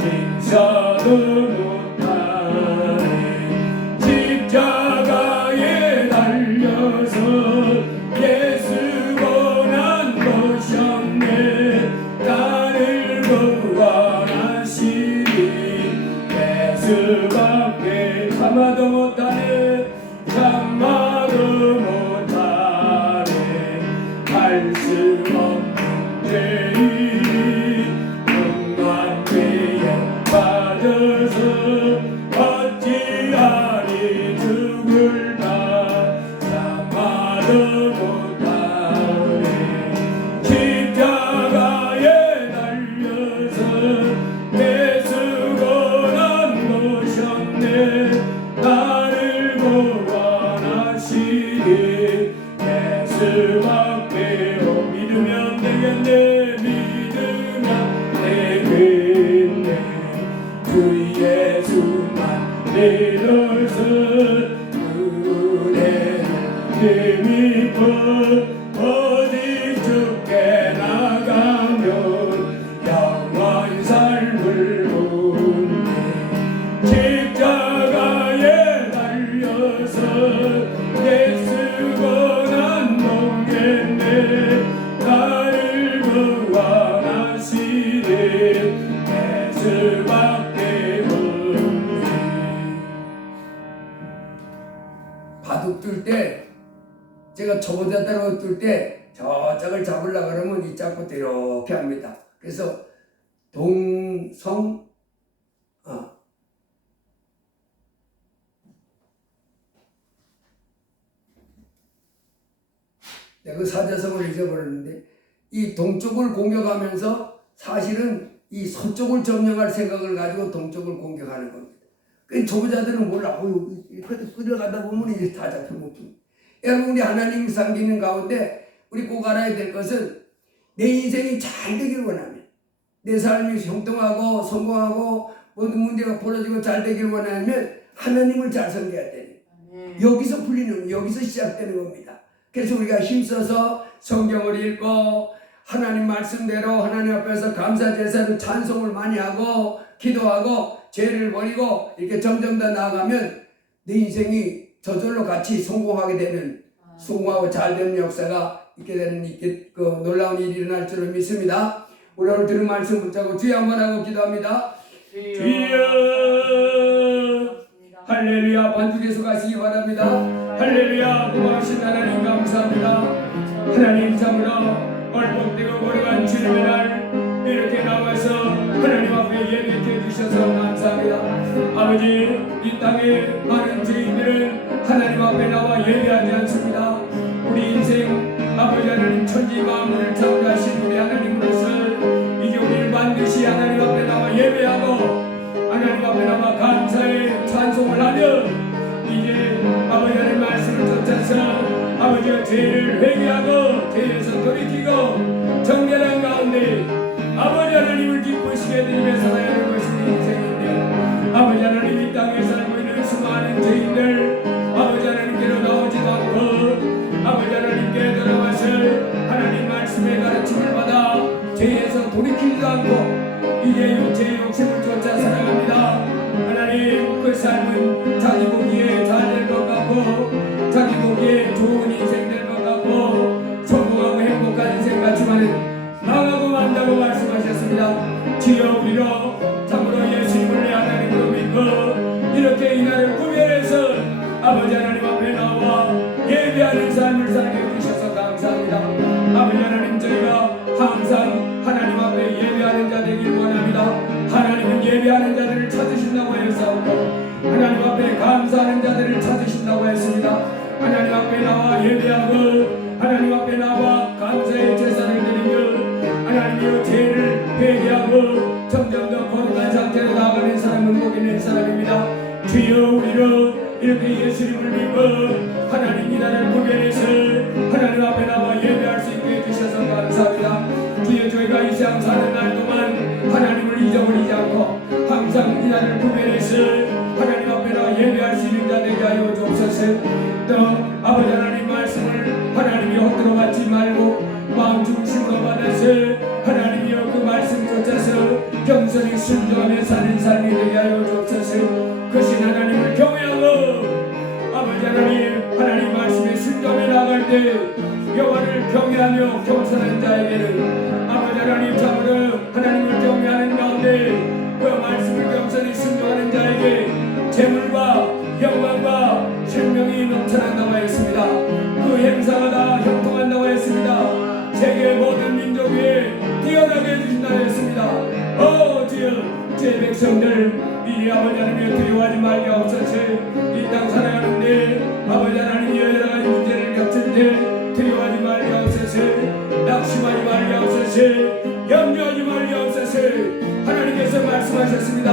인사도 못하네 십자가에 달려서 예수 고난 보셨네 나를 구원하시니 예수밖에 참아도 못하네 참아도 못하네 할 수 없는 죄인 문관계에 빠져서 어찌하리 죽을까 참아도 못하네 십자가에 달려서 예수 고난 보셨네 나를 구원하시니 예수밖에 믿으면 되겠네 믿으면 되겠네 그 예수만 믿어서 은혜를 힘입어 어디 죽게 나가면 영원 삶을 얻네 십자가에 달려서 예수 고난 먹겠네 나를 구원하시니 예수밖에 없네 바둑 둘 때 제가 초보자 따라 둘 때 저 짝을 잡으려고 그러면 이 짝부터 이렇게 합니다 그래서 동성 내가 그 사자성어를 잊어버렸는데 이 동쪽을 공격하면서 사실은 이 서쪽을 점령할 생각을 가지고 동쪽을 공격하는 겁니다. 그 초보자들은 몰라. 끌어가다 보면 이제 다 잡혀먹습니다. 여러분 우리 하나님 섬기는 가운데 우리 꼭 알아야 될 것은 내 인생이 잘 되길 원하면 내 삶이 형통하고 성공하고 모든 문제가 벌어지고 잘 되길 원하면 하나님을 잘 섬겨야 되는 여기서 풀리는 여기서 시작되는 겁니다. 그래서 우리가 힘써서 성경을 읽고 하나님 말씀대로 하나님 앞에서 감사 제사로 찬송을 많이 하고 기도하고 죄를 버리고 이렇게 점점 더 나아가면 내 인생이 저절로 같이 성공하게 되는 성공하고 잘 되는 역사가 있게 되는 그 놀라운 일이 일어날 줄을 믿습니다. 우리 오늘 들은 말씀 붙잡고 주여 한번 하고 기도합니다. 주여 할렐루야 반주께서 가시기 바랍니다. 할렐루야 고마우신 하나님 감사합니다. 하나님 참으로 얼복되고 오래간 주님의 날 이렇게 나와서 하나님 앞에 예배해 주셔서 감사합니다. 아버지 이 땅에 많은 죄인들은 하나님 앞에 나와 예배하지 않습니다. 우리 인생 아버지 하나님 천지 만물을 창조하신 우리 하나님으로서 이제 우리를 반드시 하나님 앞에 나와 예배하고 하나님 앞에 나와 감사의 찬송을 하며 이제 아버지 하나님 말씀을 쫓아서 아버지가 죄를 회개하고 죄에서 돌이키고 정결한 가운데 아버지 하나님을 기쁘시게 드리며 살아야 하는 것이 우리 인생인데 아버지 하나님 이 땅에 살고 있는 수많은 죄인들 아버지 하나님께로 나오지도 않고 아버지 하나님께 돌아와서 하나님 말씀의 가르침을 받아 죄에서 돌이키지도 않고 이제 육체의 욕심을 쫓아 살아갑니다. 하나님 그 삶은 자기 보기에 잘 될 것 같고 자기 보기에 좋은 인생 될 것 같고 성공하고 행복한 인생 같지만은 망하고 만다고 말씀하셨습니다. 주여 우리로 참으로 예수님을 내 하나님으로 믿고 이렇게 이 날을 구별해서 아버지 하나님 앞에 나와 예배하는 삶을 살게 해주셔서 감사합니다. 아버지 하나님 저희가 항상 하나님 앞에 예배하는 자 되길 원합니다. 하나님은 예배하는 자들을 찾으신다고 했사오고 하나님 앞에 감사하는 자들을 찾으신다고 했습니다. 하나님 앞에 나와 예배하고 하나님 앞에 나와 감사의 제사를 드리며 하나님이여 죄를 회개하고 점점 더 거룩한 상태로 나아가는 사람은 복이 있는 사람입니다. 주여 우리로 이렇게 예수님을 믿고 하나님 이 나라를 구별해서 하나님 앞에 나와 예배할 수 있게 해주셔서 감사합니다. 주여 저희가 이 세상 사는 날 동안 하나님을 잊어버리지 않고 항상 이 나라를 구별해서 하나님 앞에 나와 예배할 수 있는 자 되게 하여 주옵소서. 또 아버지 하나님 말씀을 하나님이 헛되어 받지 말고 마음 중심으로 받아서 하나님이여 그 말씀 쫓아서 겸손히 순종하며 사는 삶이 되게 하여 주옵소서. 크신 하나님을 경외하고 아버지 하나님 말씀에 순종해 나갈 때 여호와를 경외하며 겸손한 자에게는 아버지 하나님 참으로 하나님을 경외하는 가운데 그 말씀을 겸손히 순종하는 자에게 재물과 영광과 생명이 넘쳐난다고 했습니다. 그 행사가 다 형통한다고 했습니다. 세계 모든 민족 위에 뛰어나게 해주신다고 했습니다. 주여 제 백성들 미리 아버지 하나님의 두려워하지 말게 하옵소서. 이 땅 살아가는데 아버지 하나님이 여러 가지 문제를 겪을 때 두려워하지 말게 하옵소서. 낙심하지 말게 하옵소서. 염려하지 말게 하옵소서. 하나님께서 말씀하셨습니다.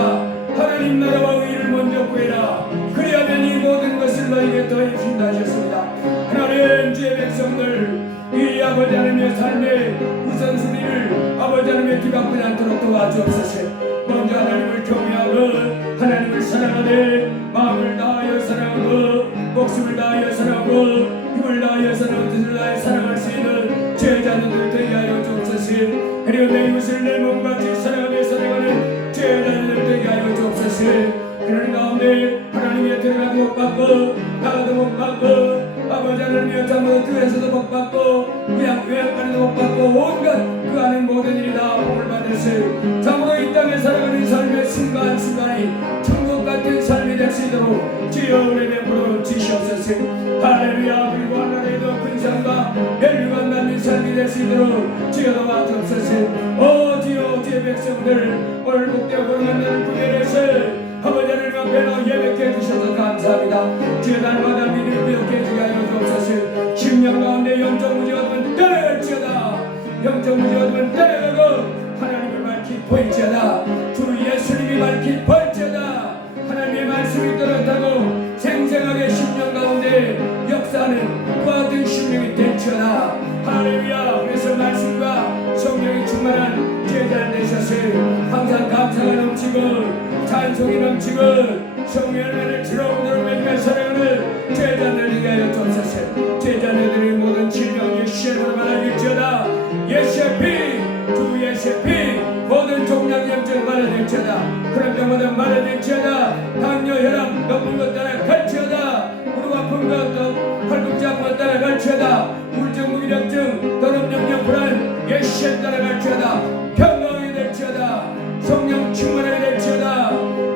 하나님 나라와 의를 먼저 구해라. 그리하면 이 모든 것을 너에게 더해 주신다 하셨습니다. 하나님 주의 백성들 이 아버지 하나님의 삶의 우선순위를 아버지 하나님의 뒤바꾸지 않도록 도와주옵소서. 먼저 하나님을 경외하고 하나님을 사랑하되 마음을 다하여 사랑하고 목숨을 다하여 사랑하고 힘을 다하여 사랑하고 뜻을 다하여 사랑할 수 있는 제자들을 되게 하여 주옵소서. 그리고 내 이웃을 내 몸같이 사랑하며 살아가는 제자들을 되게 하여 주옵소서. 그런 가운데 하나님의 들어가도 못 받고 나가도 못 받고 아버지 하나님의 참으로 교회에서도 못 받고 외양간에도 못 받고 온갖 그 안에 모든 일이 다 복을 받으세. 참으로 이 땅에 살아가는 삶의 순간순간이 천국 같은 삶이 될 수 있도록 주여 은혜 베풀어 주시옵소서. 할렐루야. 그리고 하나님도 큰 삶과 멸류관 남는 삶이 될 수 있도록 주여 도와주옵소서. 주여 주의 백성들 오늘 복되어 보는 날을 구별해서 아버지 하나님 앞에 예배케 해주셔서 감사합니다. 주여 날마다 믿음을 배우게 해주게 하여 주옵소서. 심령 가운데 영적 무지가 되면 떠나갈지어다. 영적 무지가 되면 떠나가고 하나님의 밝히 보일지어다. 주 예수님이 밝히 보일지어다. 하나님의 말씀이 떨어졌다고 생생하게 심령 가운데 역사하는 그와 같은 심령이 될지어다. 할렐루야. 그래서 말씀과 성령이 충만한 제자 되셔서 항상 감사가 넘치고 찬송이 넘치고 성령의 은혜를 즐거움으로 매일 살아가는 제자들 되게 하여 주옵소서. 제자들의 모든 질병 예수의 말하길지어다. 예수의 피, 주 예수의 피 모든 종양염증 말아낼지어다. 그런 병마다 말아낼지어다. 당뇨 혈압 높은 것 따라 갈지어다. 무릎 아픈 것 팔꿈치 아픈 것 따라 갈지어다. 우울증 무기력증 더럽염려 불안 예수의 따라 갈지어다. 평강이 될지어다. 성령 충만하게 될지어다.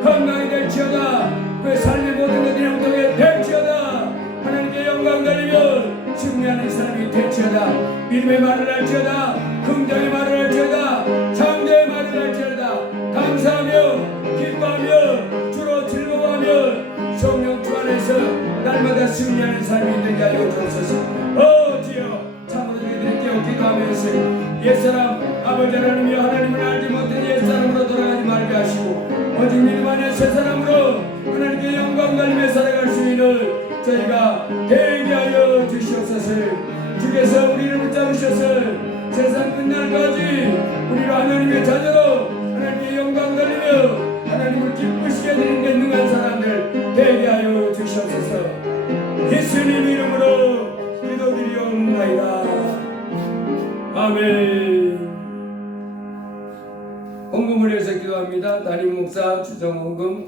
건강이 될지어다. 그 삶의 모든 것들이 형통하게 될지어다. 하나님께 영광 돌리며 승리하는 사람이 될지어다. 믿음의 말을 할지어다. 긍정의 말을 할지어다. 창조의 말을 할지어다. 감사하며 기뻐하며 주로 즐거워하며 성령 주 안에서 날마다 승리하는 삶이 되게 하여 주옵소서. 주여 참으로 저희들이 깨어 기도하면서 옛사람 아버지 하나님이여 하나님을 알지 못한 옛사람으로 돌아가지 말게 하시고 오직 믿음 안에 새사람으로 하나님께 영광 돌리며 살아갈 수 있는 저희가 되게 하여 주시옵소서. 주께서 우리를 붙잡으셔서 세상 끝날까지 우리로 하나님의 자녀로 하나님께 영광 돌리며 하나님을 기쁘시게 드리는 데 능한 사람들 되게 하여 주시옵소서. 예수님 이름으로 기도드리옵나이다. 아멘. 헌금을 해서 기도합니다. 담임 목사 주정 헌금